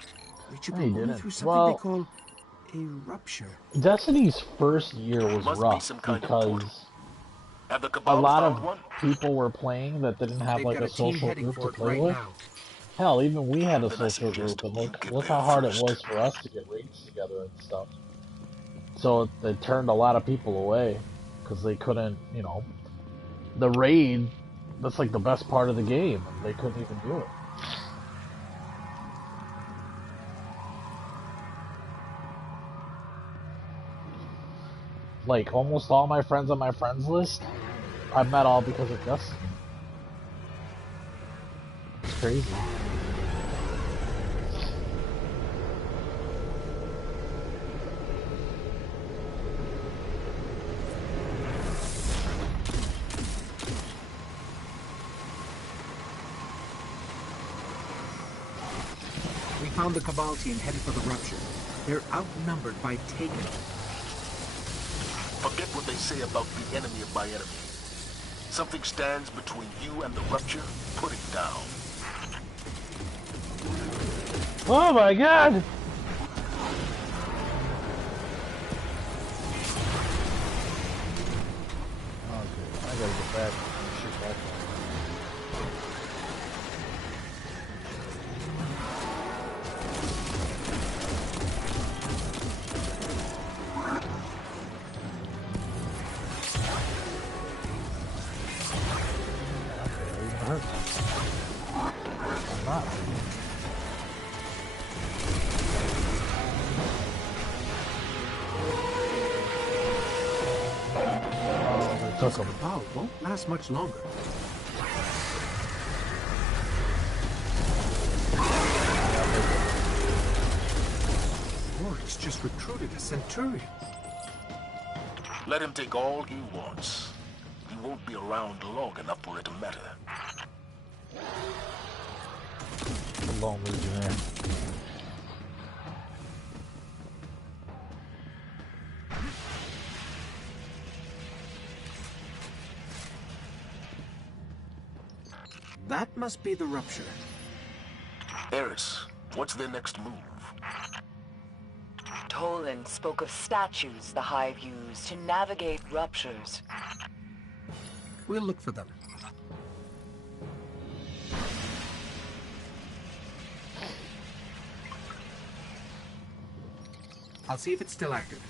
Reachable He only didn't. through something Well, they call a rupture. Destiny's first year was rough because a lot of people were playing that didn't have like a social group to play with. Hell, even we had a social group, and look how hard it was for us to get raids together and stuff. So it turned a lot of people away because they couldn't, you know, the raid, that's like the best part of the game, and they couldn't even do it. Like, almost all my friends on my friends list, I met all because of Destiny. It's crazy. We found the Cabal team headed for the rupture. They're outnumbered by Taken. Forget what they say about the enemy of my enemy. Something stands between you and the rupture, put it down. Oh my god! took This him. cabal won't last much longer. Oryx just recruited a Centurion. Let him take all he wants. He won't be around long enough for it to matter. Lone Legionnaire. That must be the rupture. Eris, what's their next move? Tolan spoke of statues the Hive use to navigate ruptures. We'll look for them. I'll see if it's still active.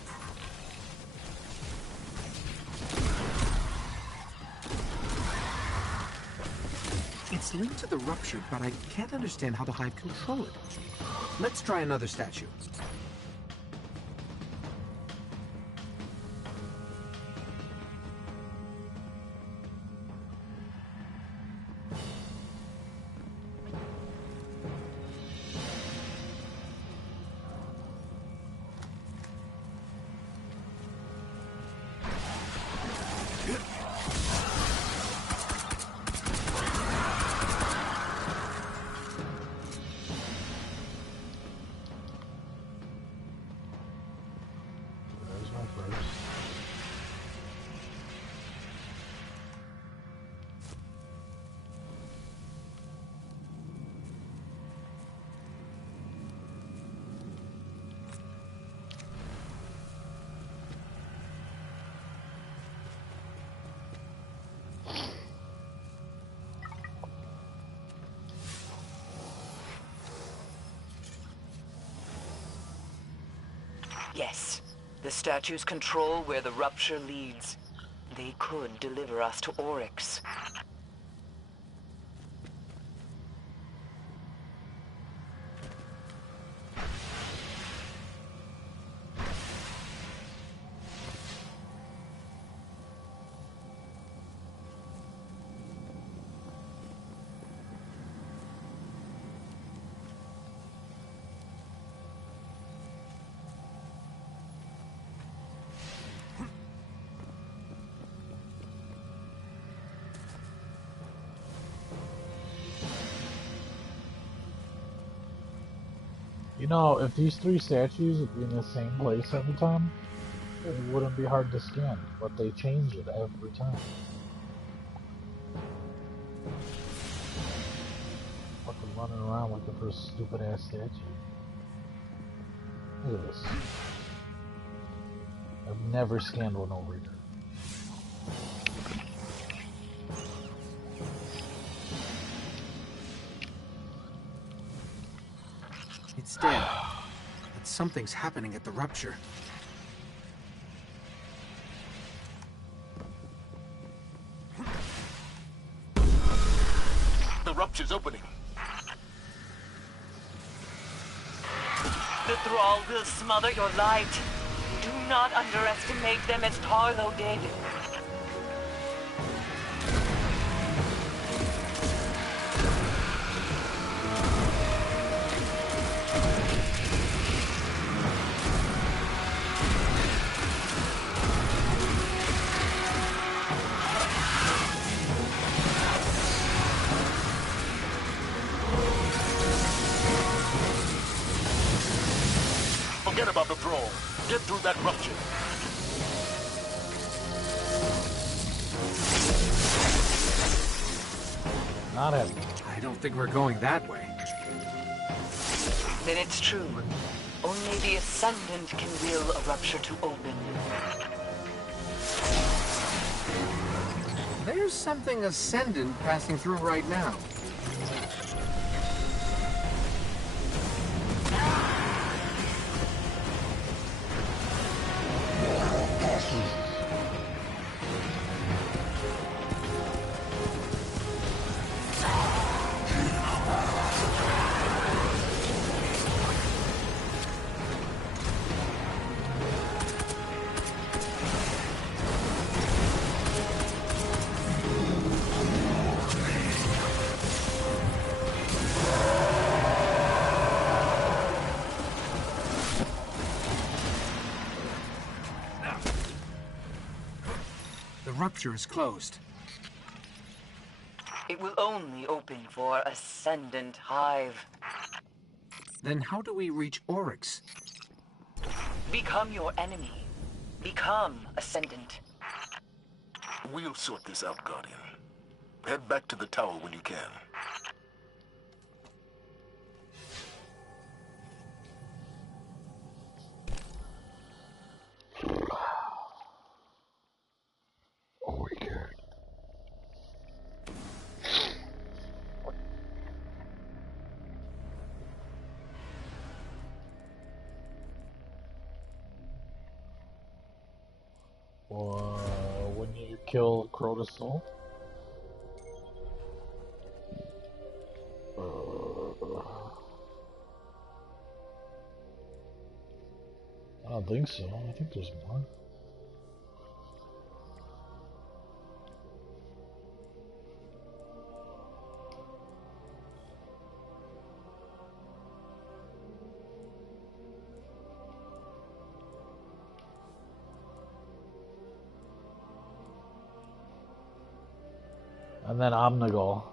It's linked to the rupture, but I can't understand how the Hive control it. Let's try another statue. There's my first. Yes, the statues control where the rupture leads. They could deliver us to Oryx. You know, if these three statues would be in the same place every time, it wouldn't be hard to scan, but they change it every time. Fucking running around looking for a stupid ass statue. Look at this. I've never scanned one over here. It's dead. But something's happening at the rupture. The rupture's opening. The Thrall will smother your light. Do not underestimate them as Tarlo did. Forget about the thrall. Get through that rupture. Not him. I don't think we're going that way. Then it's true. Only the Ascendant can will a rupture to open. There's something Ascendant passing through right now. rupture is closed. It will only open for Ascendant Hive. Then how do we reach Oryx? Become your enemy. Become Ascendant. We'll sort this out, Guardian. Head back to the tower when you can. When you kill Crota's soul? I don't think so. I think there's more. And then Omnigul.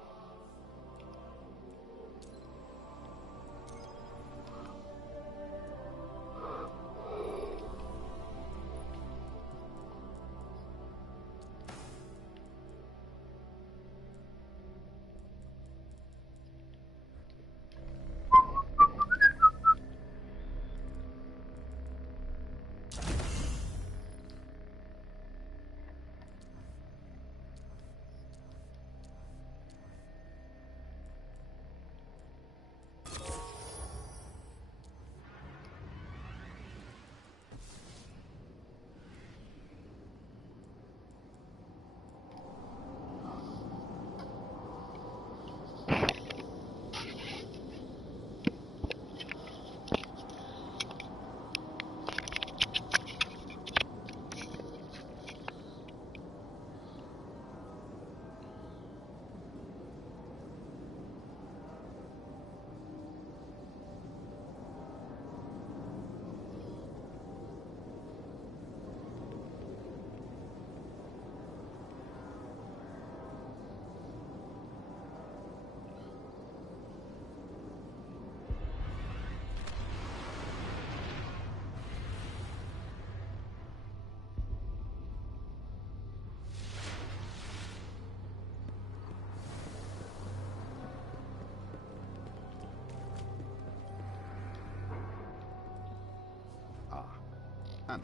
And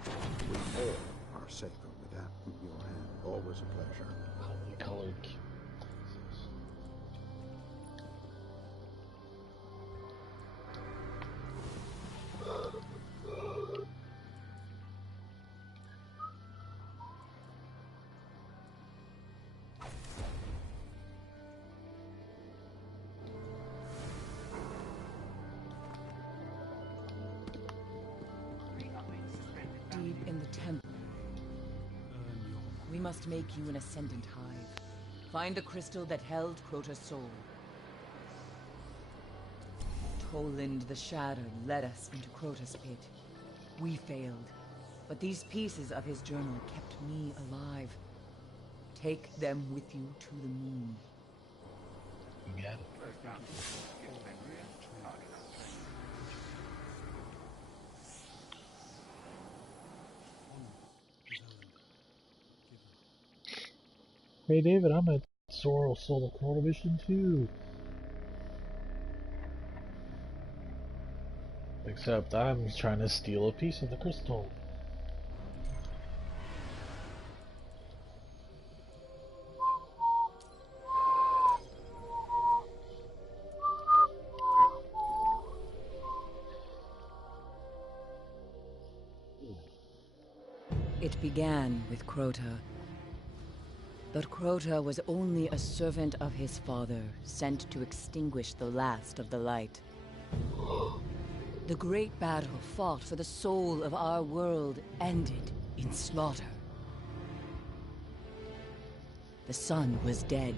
we all are safer with that in your hand. Always a pleasure. Highly colored. Deep in the temple. We must make you an Ascendant Hive. Find the crystal that held Crota's soul. Toland the Shattered led us into Crota's pit. We failed, but these pieces of his journal kept me alive. Take them with you to the moon. You got it. Hey David, I'm at Sorrel Soul Crota Mission too. Except I'm trying to steal a piece of the crystal. It began with Crota. But Crota was only a servant of his father, sent to extinguish the last of the light. The great battle fought for the soul of our world ended in slaughter. The sun was dead,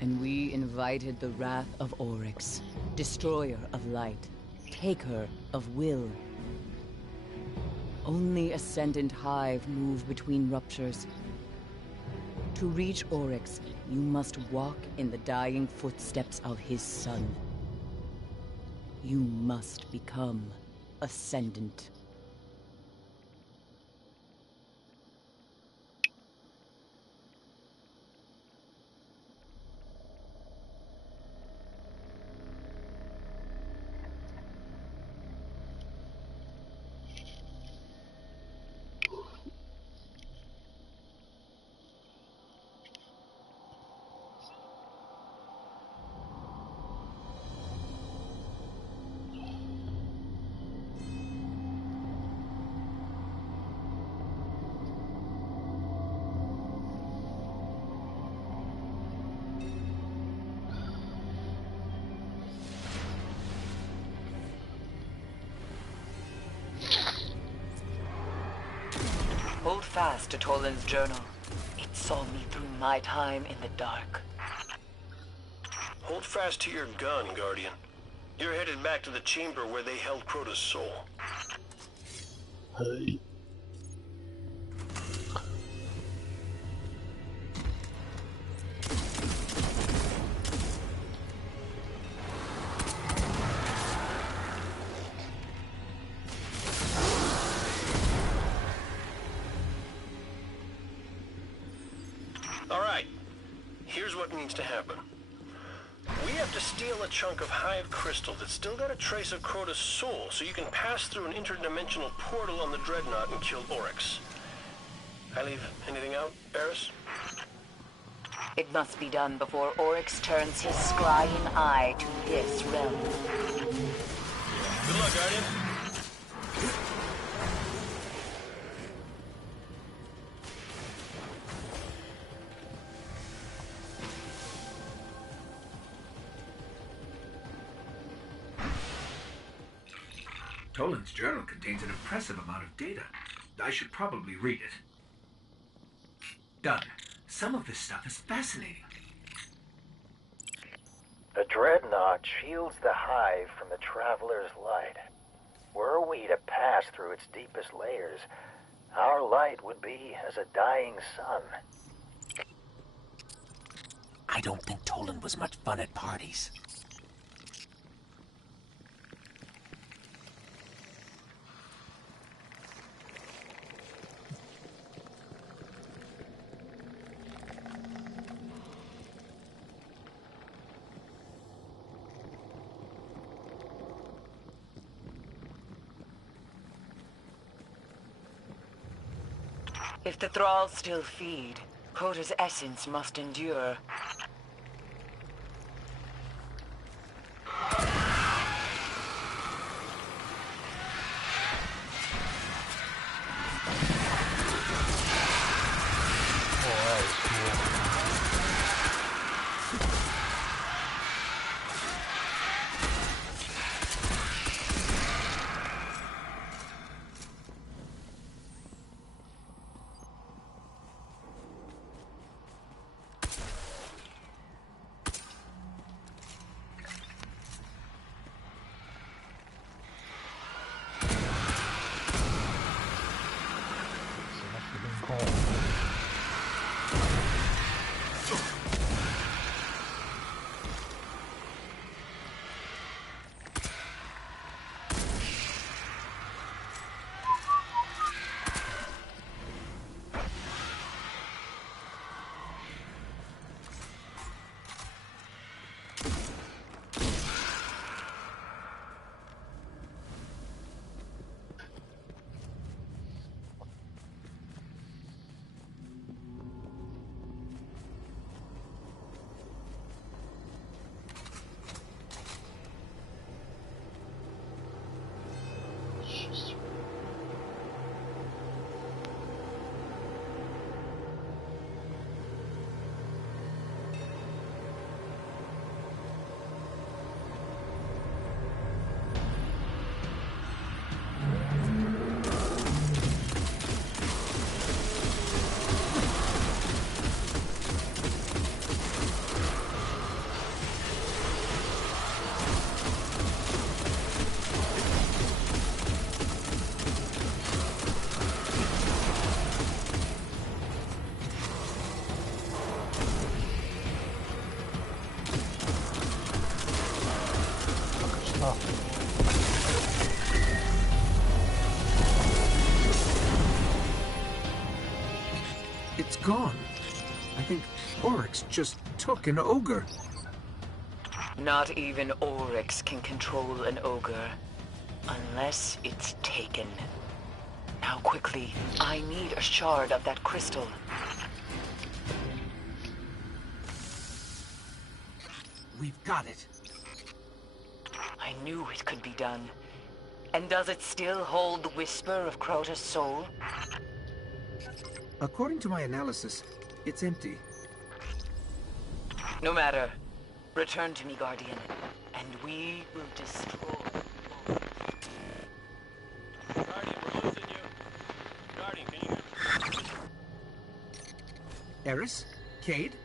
and we invited the wrath of Oryx, destroyer of light, taker of will. Only Ascendant Hive move between ruptures, To reach Oryx, you must walk in the dying footsteps of his son. You must become Ascendant. Hold fast to Toland's journal. It saw me through my time in the dark. Hold fast to your gun, Guardian. You're headed back to the chamber where they held Crota's soul. Hey. Alright, here's what needs to happen. We have to steal a chunk of Hive crystal that's still got a trace of Crota's soul, so you can pass through an interdimensional portal on the Dreadnought and kill Oryx. I leave anything out, Eris? It must be done before Oryx turns his scrying eye to this realm. Good luck, Guardian. Toland's journal contains an impressive amount of data. I should probably read it. Done. Some of this stuff is fascinating. The Dreadnought shields the Hive from the Traveler's light. Were we to pass through its deepest layers, our light would be as a dying sun. I don't think Toland was much fun at parties. If the thralls still feed, Crota's essence must endure. Oh. It's gone. I think Oryx just took an ogre. Not even Oryx can control an ogre. Unless it's taken. Now quickly, I need a shard of that crystal. We've got it. I knew it could be done. And does it still hold the whisper of Crota's soul? According to my analysis, it's empty. No matter. Return to me, Guardian, and we will destroy... Guardian, we're losing you. Guardian, can you hear me? Eris? Cade?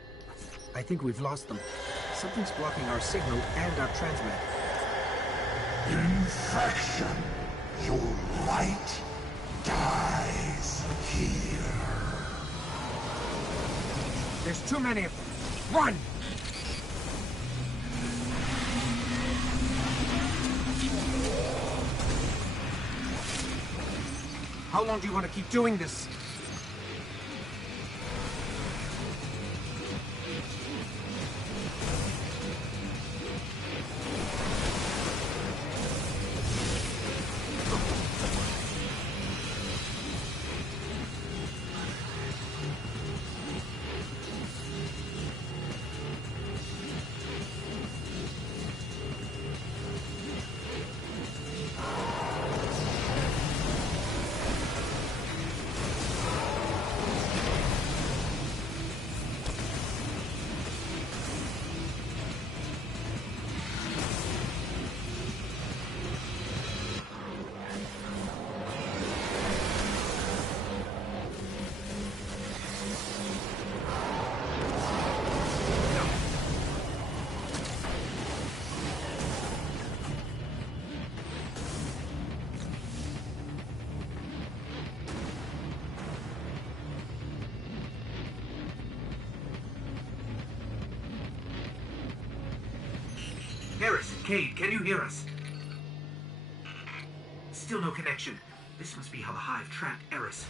I think we've lost them. Something's blocking our signal and our transmit. Infection. Your light dies here. There's too many of them. Run! How long do you want to keep doing this? Eris, Cade, can you hear us? Still no connection. This must be how the Hive trapped Eris.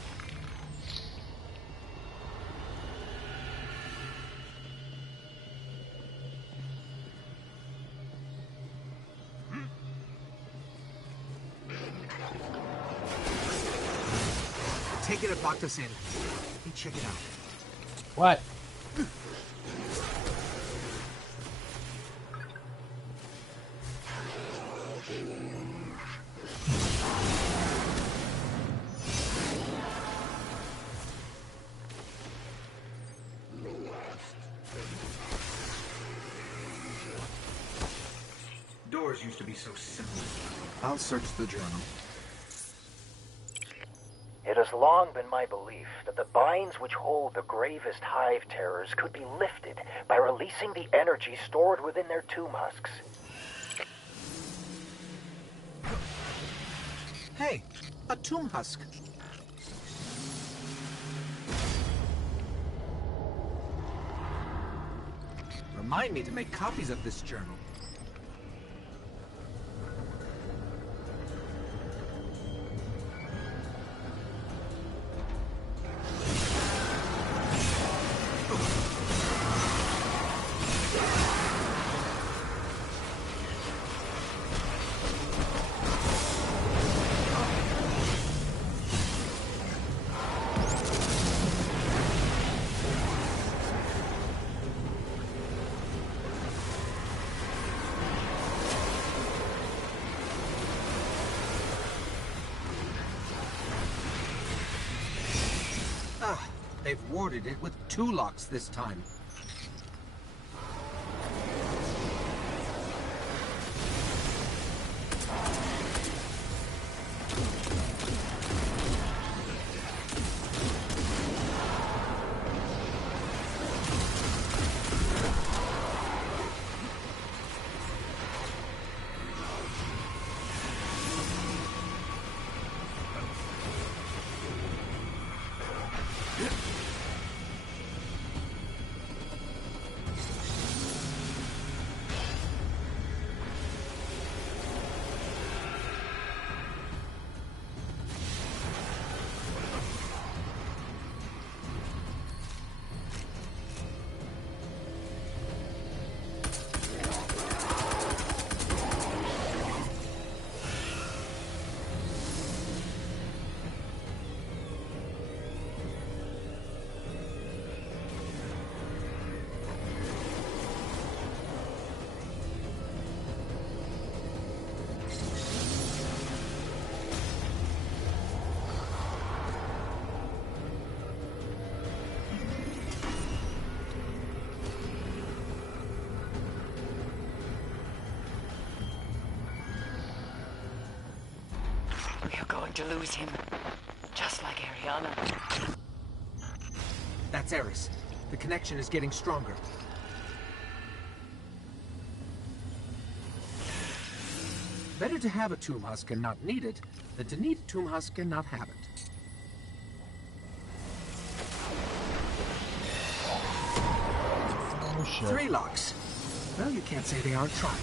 Take it and locked us in. Let me check it out. What? Doors used to be so simple. I'll search the journal. It has long been my belief that the binds which hold the gravest hive terrors could be lifted by releasing the energy stored within their tomb husks. Hey, a tomb husk. Remind me to make copies of this journal. They've warded it with 2 locks this time. to lose him. Just like Ariana. That's Eris. The connection is getting stronger. Better to have a tomb husk and not need it, than to need a tomb husk and not have it. Oh, shit. 3 locks. Well, you can't say they aren't trying.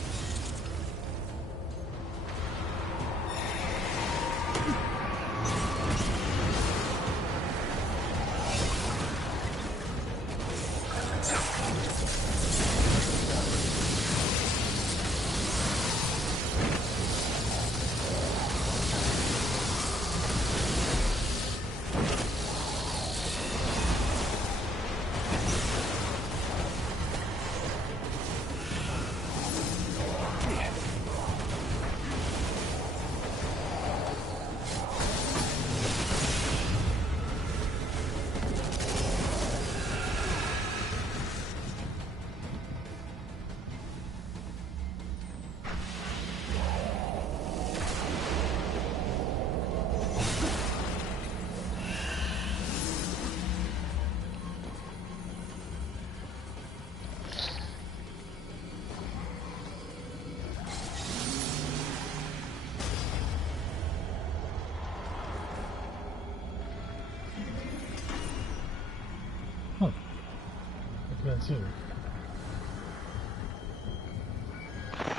Too.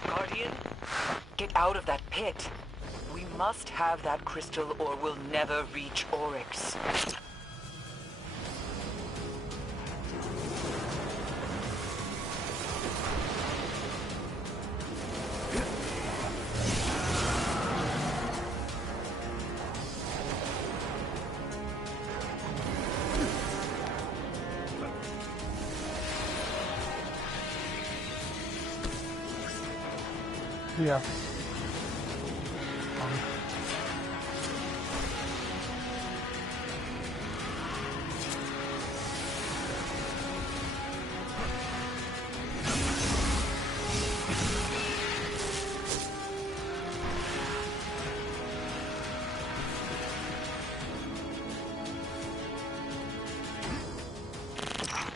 Guardian, get out of that pit. We must have that crystal or we'll never reach Oryx. Yeah.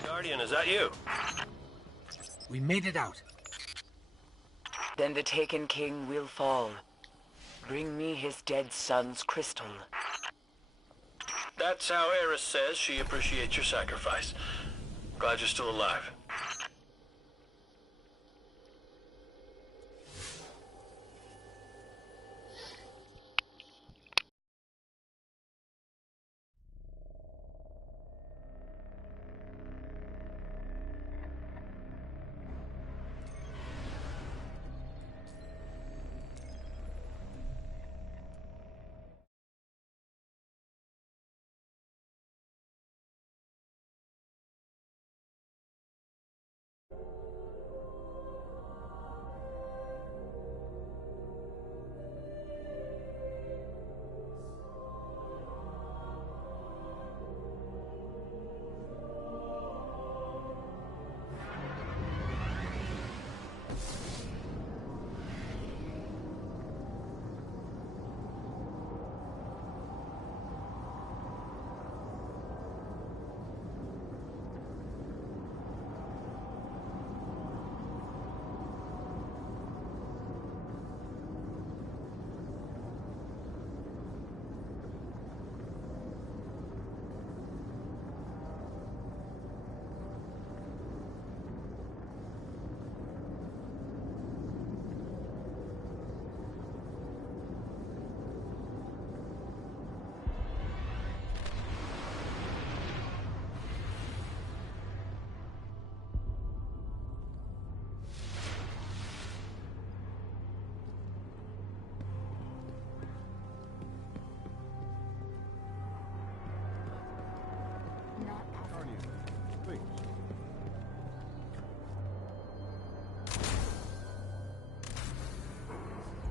Guardian, is that you? We made it out. Then the Taken King will fall. Bring me his dead son's crystal. That's how Eris says she appreciates your sacrifice. Glad you're still alive.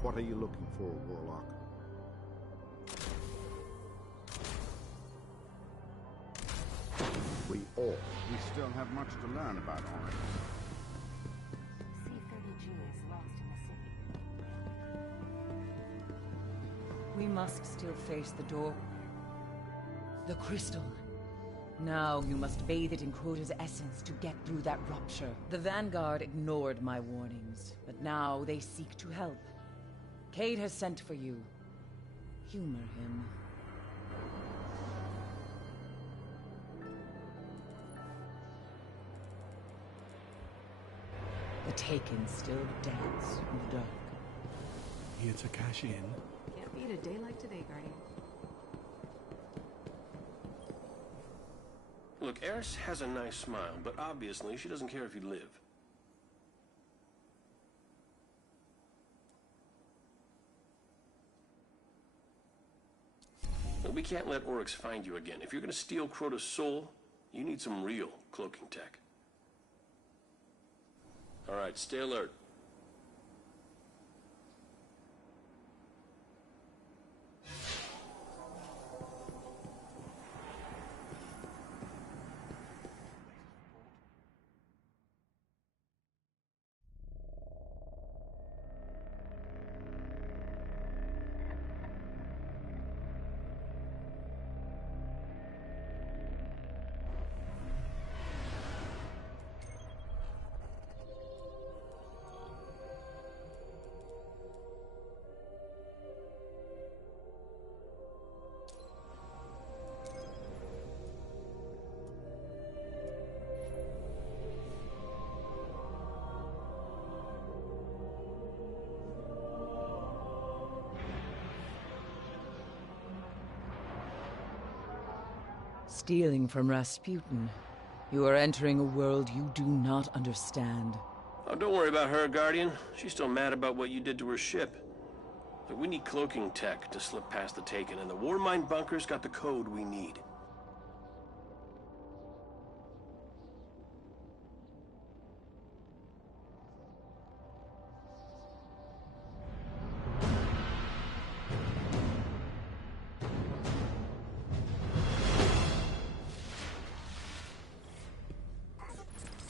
What are you looking for, Warlock? We still have much to learn about Oryx. C-30G is lost in the city. We must still face the door. The crystal. Now you must bathe it in Crota's essence to get through that rupture. The Vanguard ignored my warnings, but now they seek to help. Cade has sent for you. Humor him. The Taken still dance in the dark. Here to cash in. Can't beat a day like today, Guardian. Look, Eris has a nice smile, but obviously she doesn't care if you live. Look, we can't let Oryx find you again. If you're gonna steal Crota's soul, you need some real cloaking tech. All right, stay alert. Stealing from Rasputin. You are entering a world you do not understand. Oh, don't worry about her, Guardian. She's still mad about what you did to her ship. But we need cloaking tech to slip past the Taken, and the Warmind bunker's got the code we need.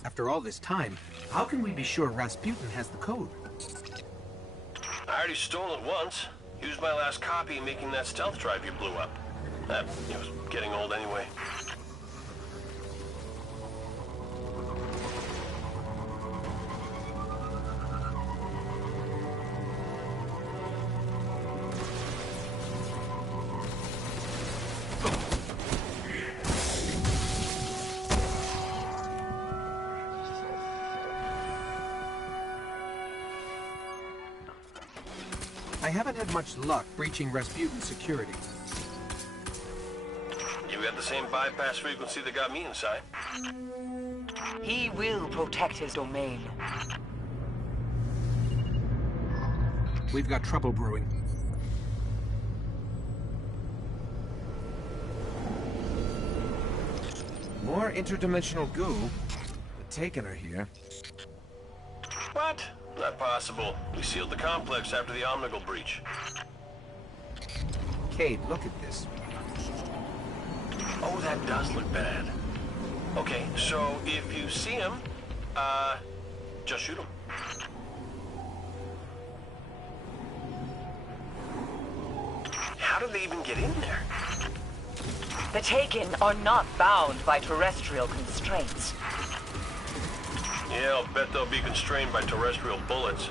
After all this time, how can we be sure Rasputin has the code? I already stole it once. Used my last copy making that stealth drive you blew up. That was getting old anyway. I haven't had much luck breaching Rasputin's security. You got the same bypass frequency that got me inside. He will protect his domain. We've got trouble brewing. More interdimensional goo. The Taken are here. What? Not possible. We sealed the complex after the Omnigul breach. Cade, look at this. Oh, that does look bad. Okay, so if you see him, just shoot him. How did they even get in there? The Taken are not bound by terrestrial constraints. Yeah, I'll bet they'll be constrained by terrestrial bullets.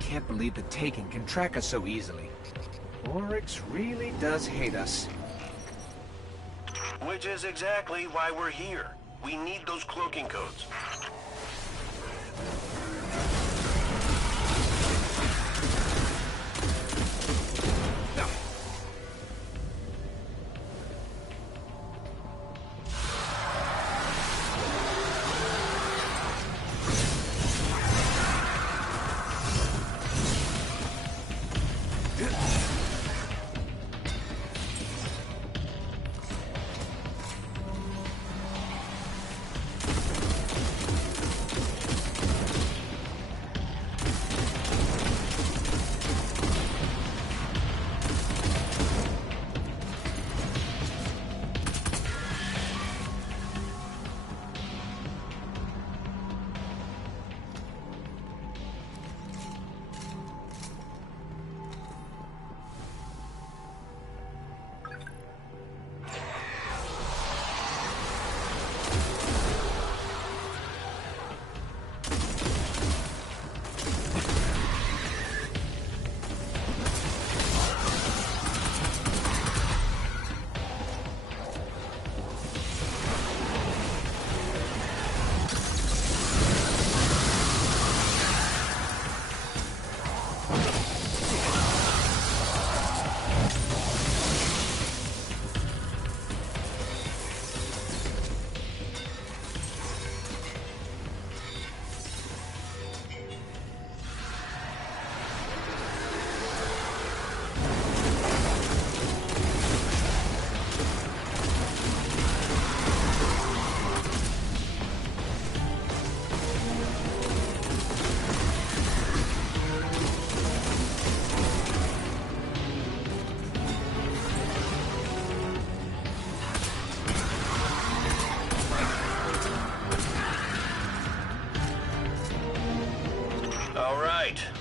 can't believe the Taken can track us so easily. Oryx really does hate us. Which is exactly why we're here. We need those cloaking codes.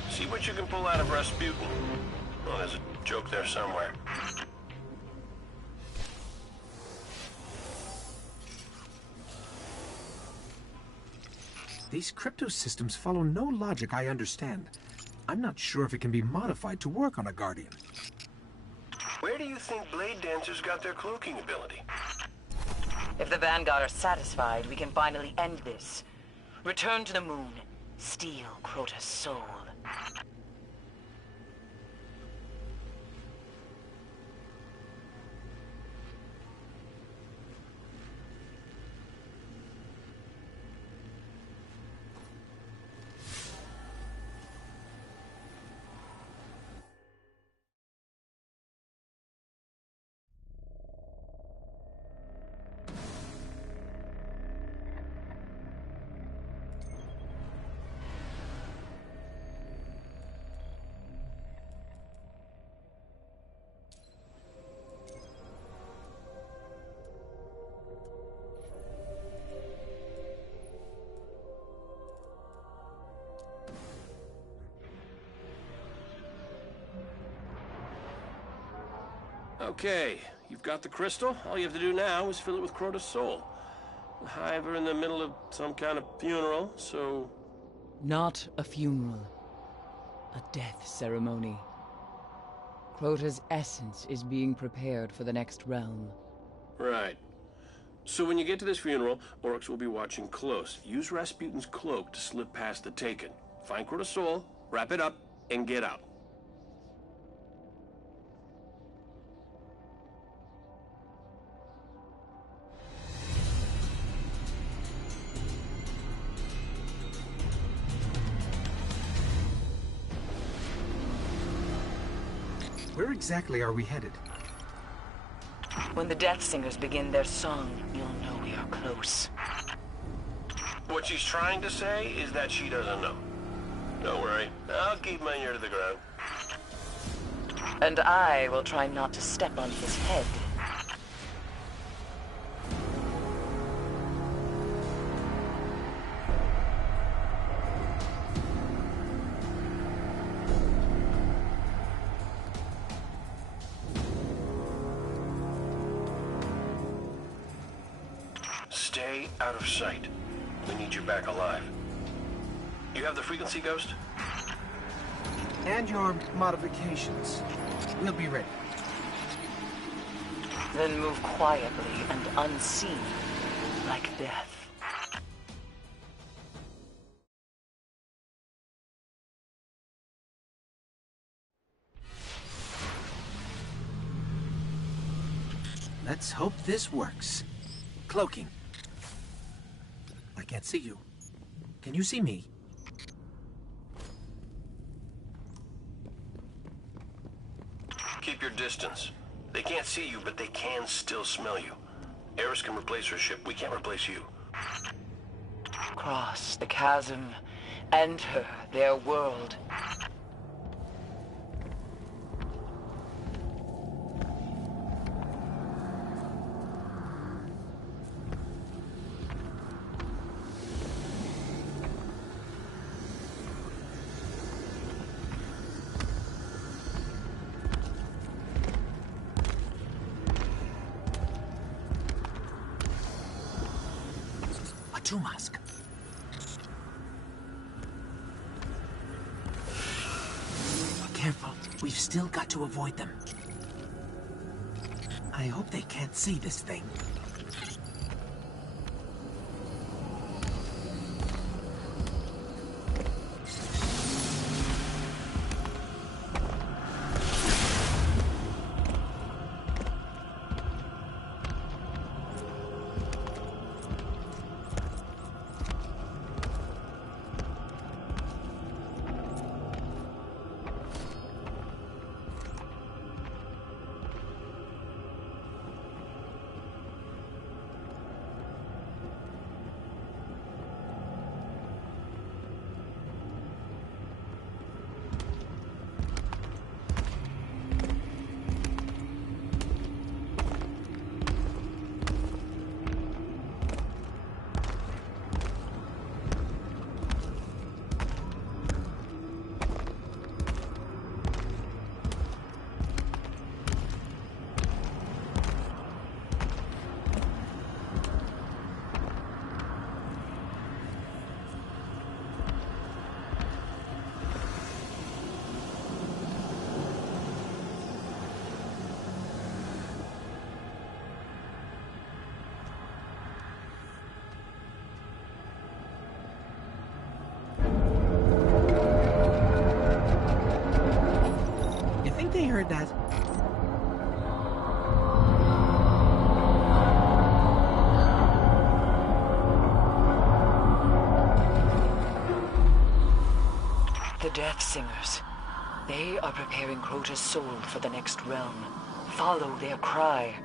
See what you can pull out of Rasputin. Well, there's a joke there somewhere. These crypto systems follow no logic I understand. I'm not sure if it can be modified to work on a Guardian. Where do you think Blade Dancers got their cloaking ability? If the Vanguard are satisfied, we can finally end this. Return to the moon. Steal Crota's soul. Okay, you've got the crystal. All you have to do now is fill it with Crota's soul. The Hive are in the middle of some kind of funeral, so... Not a funeral. A death ceremony. Crota's essence is being prepared for the next realm. Right. So when you get to this funeral, Oryx will be watching close. Use Rasputin's cloak to slip past the Taken. Find Crota's soul, wrap it up, and get out. Where exactly are we headed? When the Death Singers begin their song, you'll know we are close. What she's trying to say is that she doesn't know. Don't worry, I'll keep my ear to the ground. And I will try not to step on his head. Stay out of sight. We need you back alive. You have the frequency, Ghost? And your modifications. We'll be ready. Then move quietly and unseen, like death. Let's hope this works. Cloaking. I can't see you. Can you see me? Keep your distance. They can't see you, but they can still smell you. Eris can replace her ship. We can't replace you. Cross the chasm. Enter their world. A Tumask. Careful. We've still got to avoid them. I hope they can't see this thing. They heard that. The Death Singers. They are preparing Crota's soul for the next realm. Follow their cry.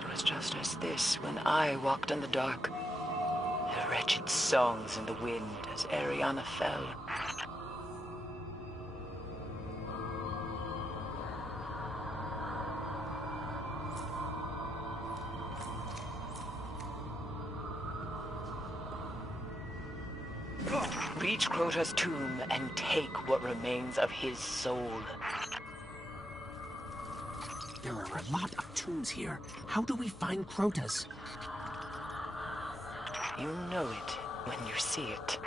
It was just as this when I walked in the dark. Their wretched songs in the wind as Ariana fell. Reach Crota's tomb and take what remains of his soul. There are a lot of tombs here. How do we find Crota's? You know it when you see it.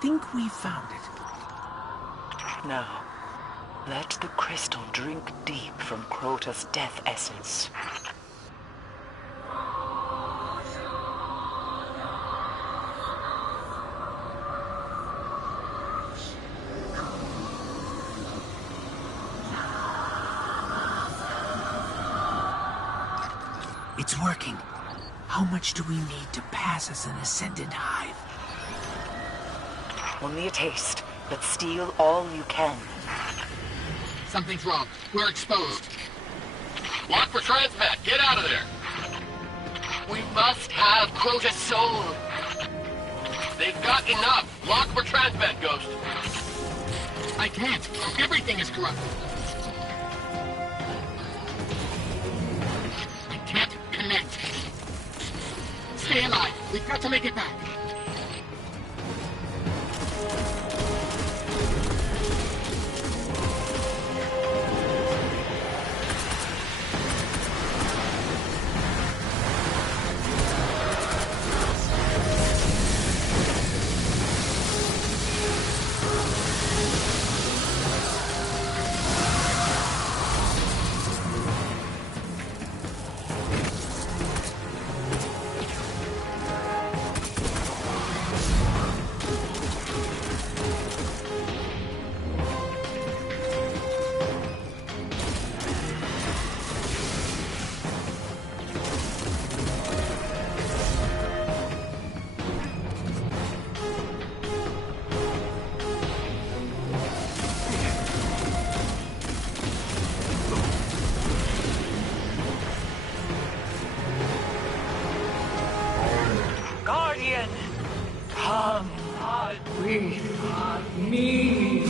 think we found it. Now, let the crystal drink deep from Crota's death essence. It's working. How much do we need to pass as an Ascendant hive? Only a taste, but steal all you can. Something's wrong. We're exposed. Lock for transmat. Get out of there. We must have Crota's soul. They've got enough. Lock for transmat, Ghost. I can't. Everything is corrupt. I can't connect. Stay alive. We've got to make it back. Guardian! Come! We need...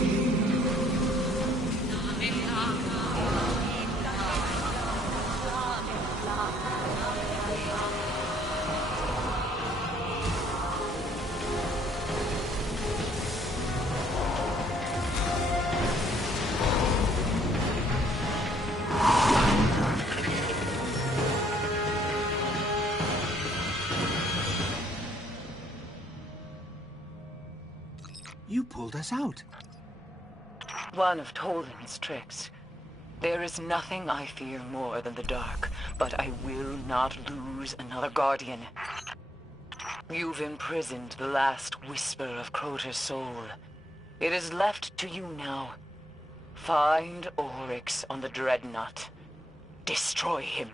You pulled us out. One of Toland's tricks. There is nothing I fear more than the dark, but I will not lose another Guardian. You've imprisoned the last whisper of Crota's soul. It is left to you now. Find Oryx on the Dreadnought. Destroy him.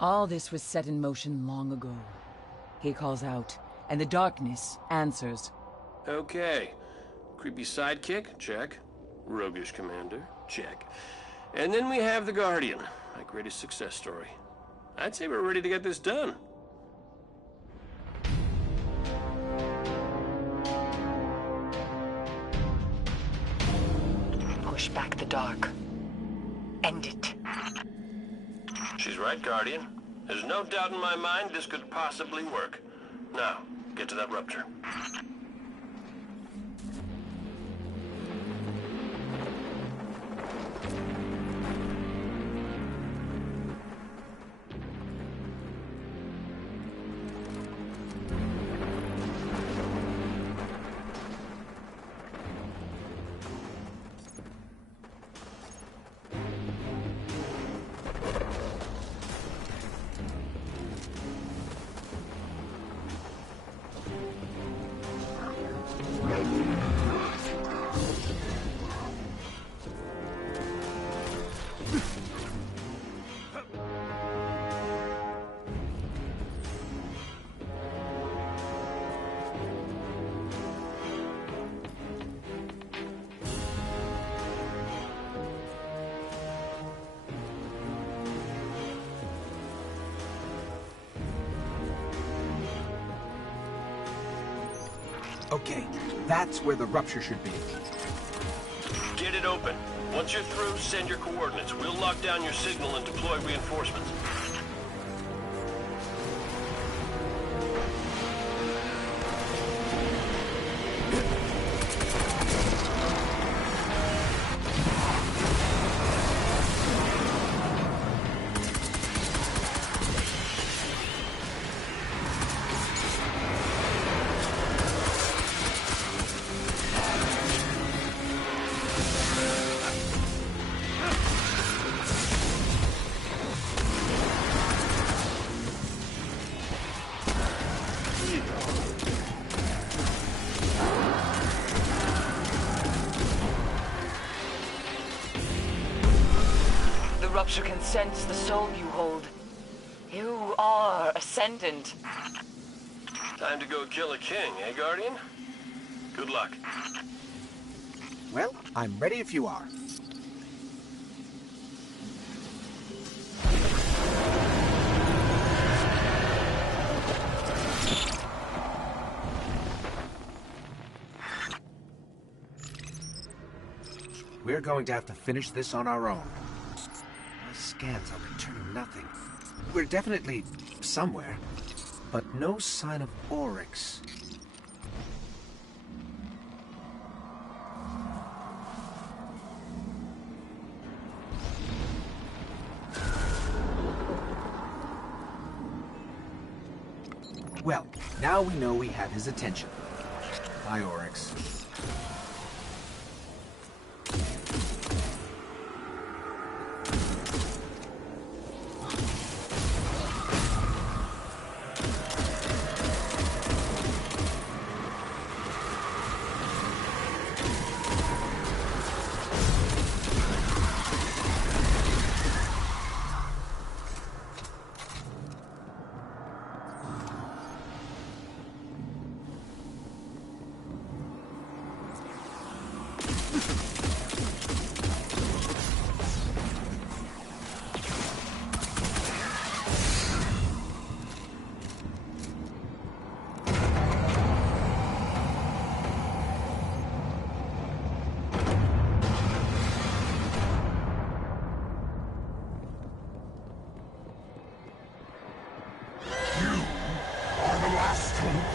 All this was set in motion long ago. He calls out, and the darkness answers. Okay. Creepy sidekick? Check. Roguish commander? Check. And then we have the Guardian, my greatest success story. I'd say we're ready to get this done. Push back the dark. end it. She's right, Guardian. There's no doubt in my mind this could possibly work. Now, get to that rupture. Okay, that's where the rupture should be. Get it open. Once you're through, send your coordinates. We'll lock down your signal and deploy reinforcements. The rupture can sense the soul you hold. You are ascendant. Time to go kill a king, eh, Guardian? Good luck. Well, I'm ready if you are. We're going to have to finish this on our own. My scans are returning nothing. We're definitely somewhere, but no sign of Oryx. Well, now we know we have his attention. Bye, Oryx.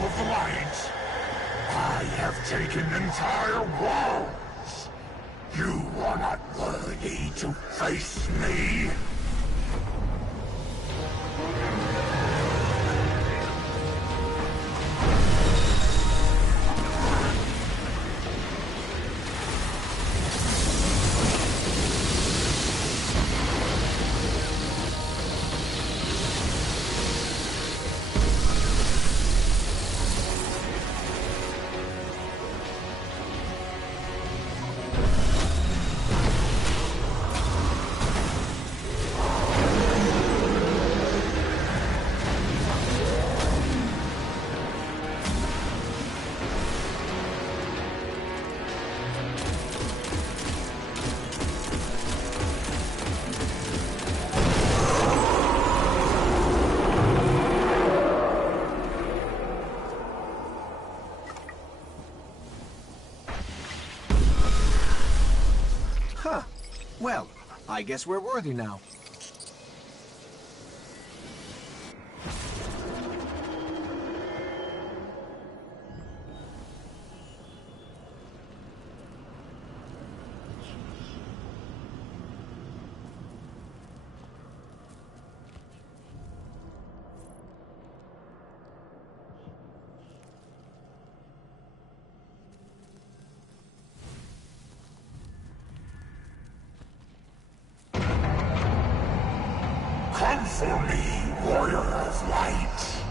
Of the light. I have taken entire worlds. You are not worthy to face me. I guess we're worthy now. Come for me, warrior of light.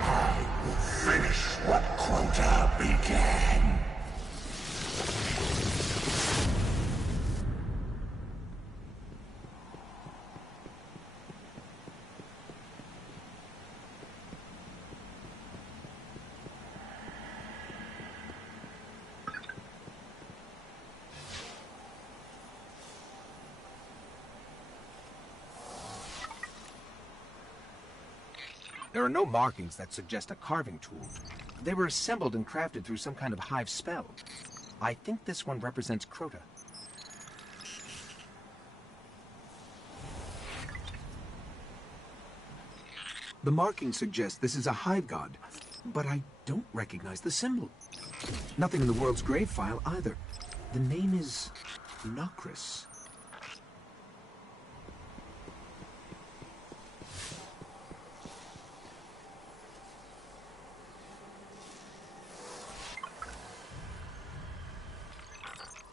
I will finish what Crota began. There are no markings that suggest a carving tool. They were assembled and crafted through some kind of hive spell. I think this one represents Crota. The markings suggest this is a hive god, but I don't recognize the symbol. Nothing in the world's grave file either. The name is Nokris.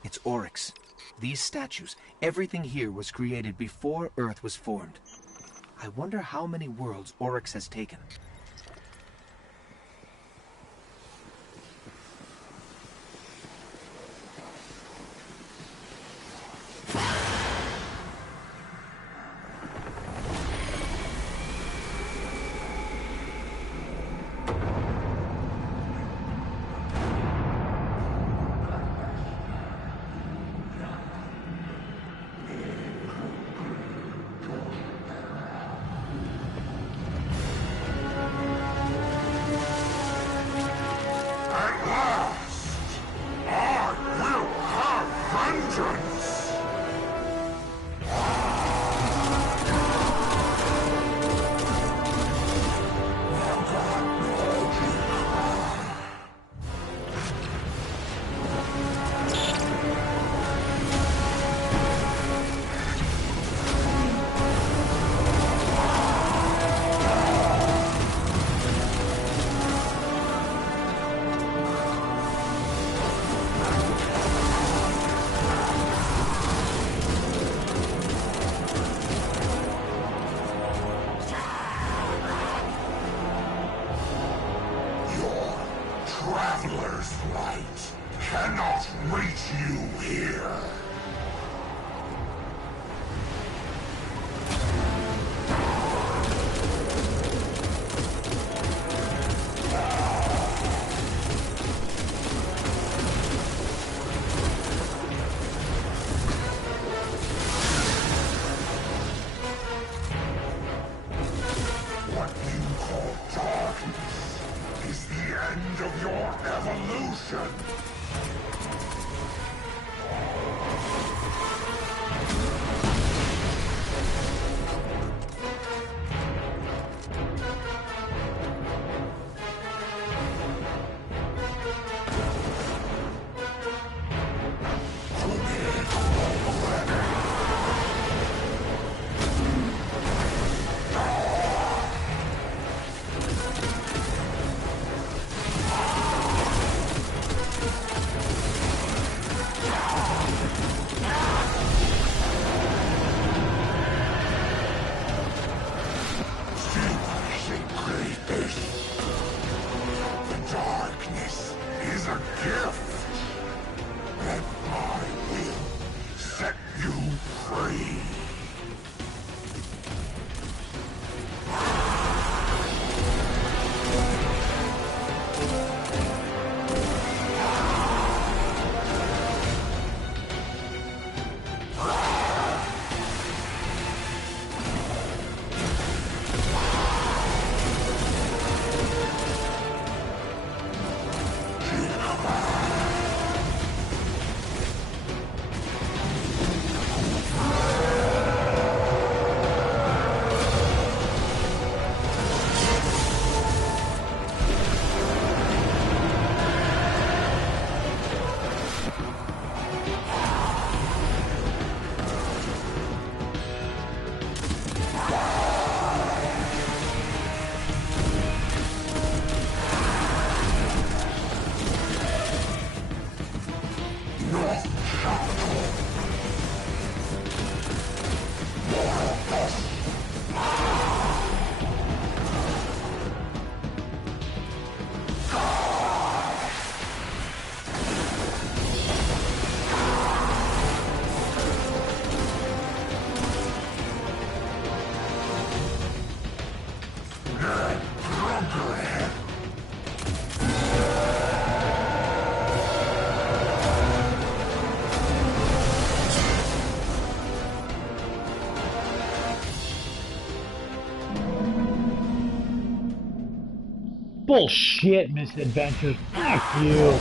It's Oryx. These statues, everything here was created before Earth was formed. I wonder how many worlds Oryx has taken. Bullshit, misadventures. Fuck you.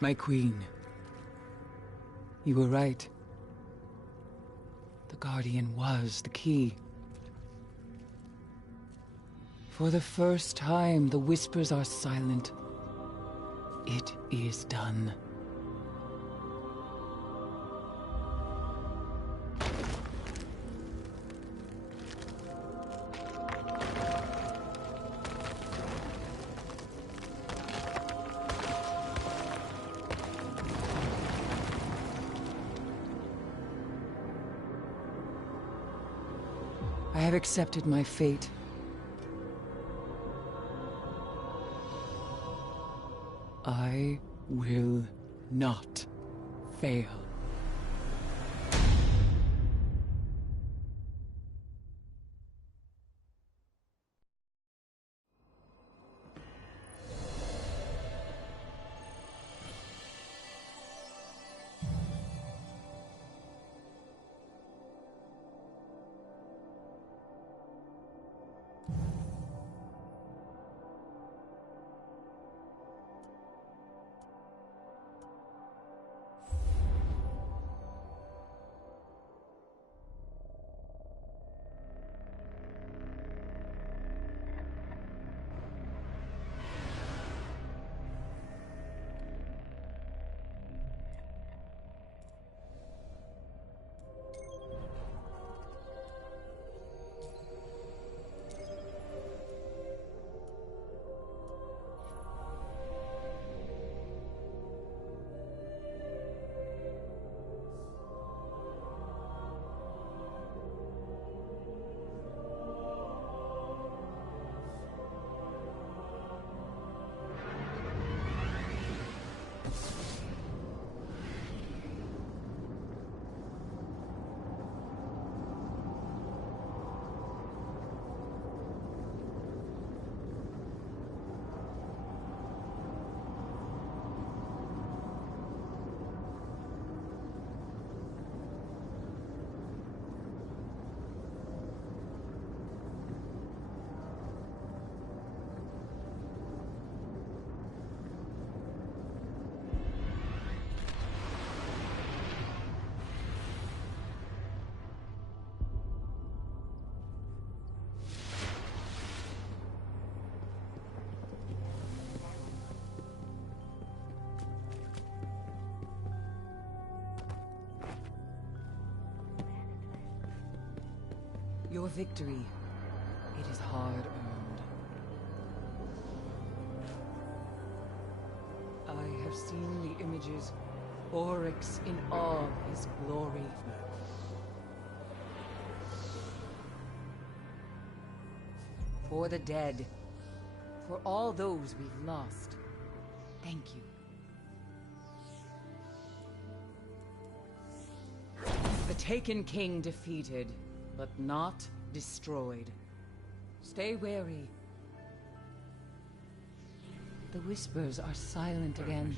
My queen. You were right. The Guardian was the key. For the first time, the whispers are silent. It is done. I have accepted my fate. I will not fail. Your victory, it is hard-earned. I have seen the images, Oryx in awe of his glory. For the dead, for all those we've lost, thank you. The Taken King defeated, but not destroyed. Stay wary. The whispers are silent again.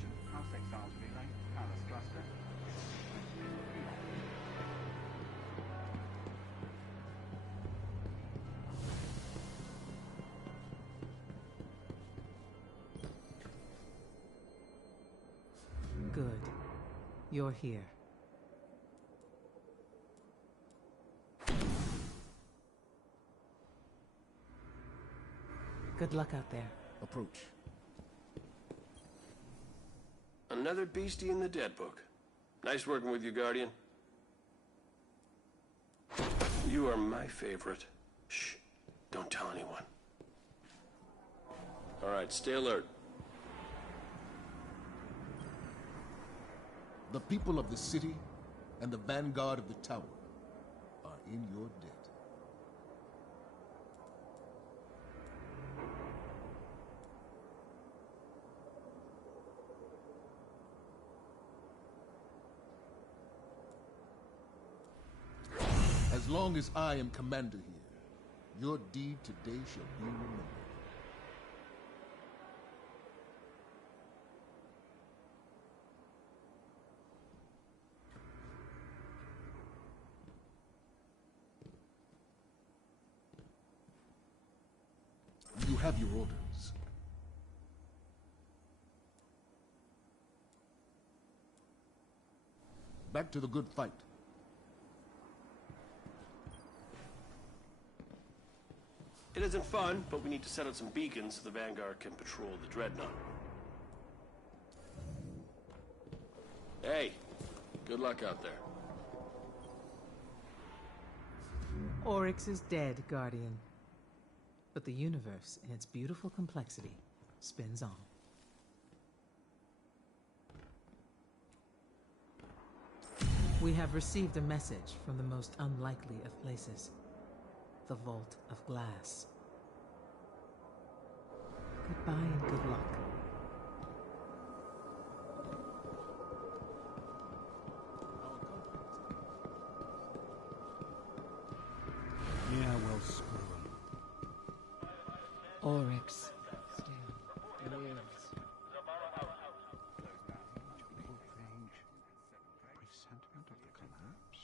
Good. You're here. Good luck out there. Approach. Another beastie in the dead book. Nice working with you, Guardian. You are my favorite. Shh. Don't tell anyone. All right, stay alert. The people of the city and the vanguard of the tower are in your debt. As long as I am commander here, your deed today shall be remembered. You have your orders. Back to the good fight. It isn't fun, but we need to set up some beacons so the Vanguard can patrol the Dreadnought. Hey, good luck out there. Oryx is dead, Guardian. But the universe, in its beautiful complexity, spins on. We have received a message from the most unlikely of places. The Vault of Glass. Goodbye and good luck. Yeah, well, screw 'em. Oryx still lives. Presentiment of the collapse?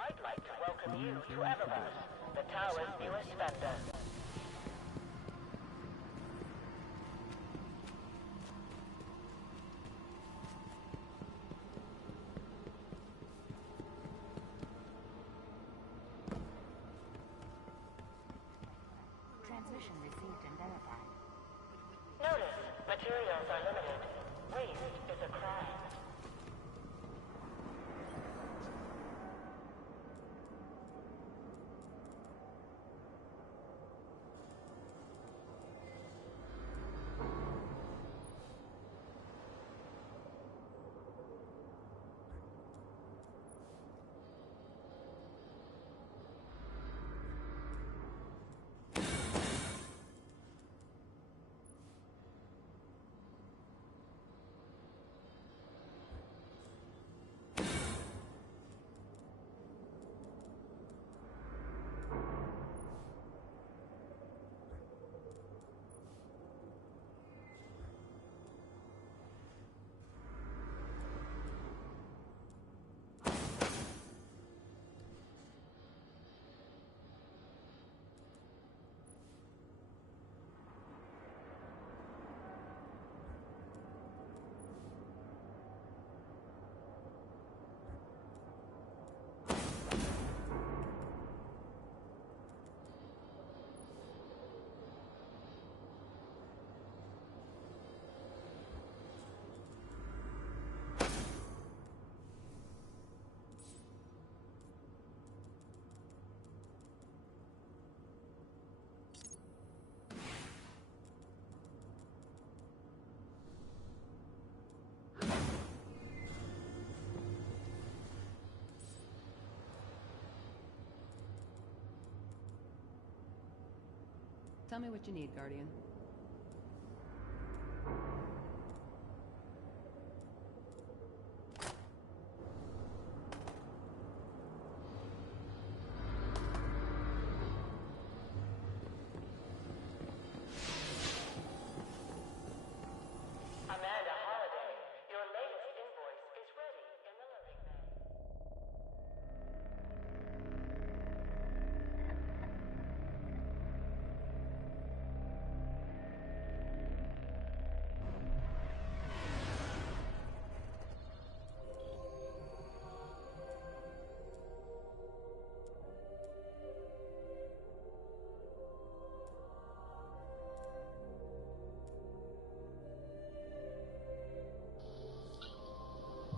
I'd like to welcome you to ALOT, the tower's newest vendor. Transmission received and verified. Notice, materials are limited. Waste is a crime. Tell me what you need, Guardian.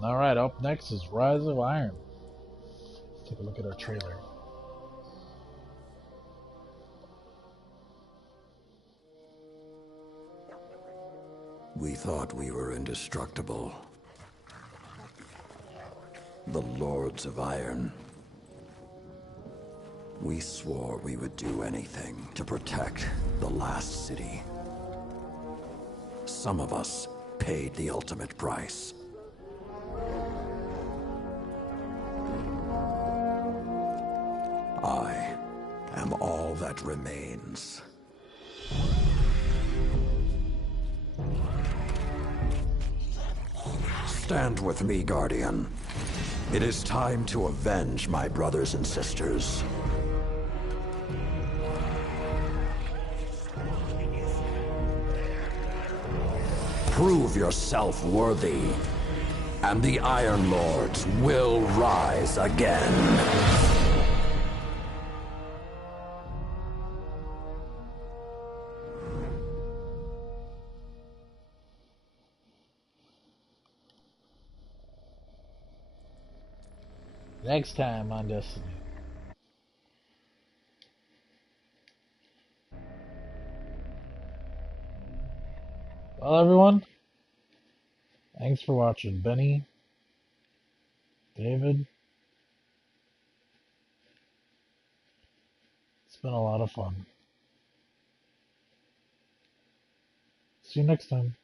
Alright, up next is Rise of Iron. Let's take a look at our trailer. We thought we were indestructible. The Lords of Iron. We swore we would do anything to protect the last city. Some of us paid the ultimate price. I am all that remains. Stand with me, Guardian. It is time to avenge my brothers and sisters. Prove yourself worthy, and the Iron Lords will rise again. Next time on Destiny. Well, everyone, thanks for watching. Benny, David, it's been a lot of fun. See you next time.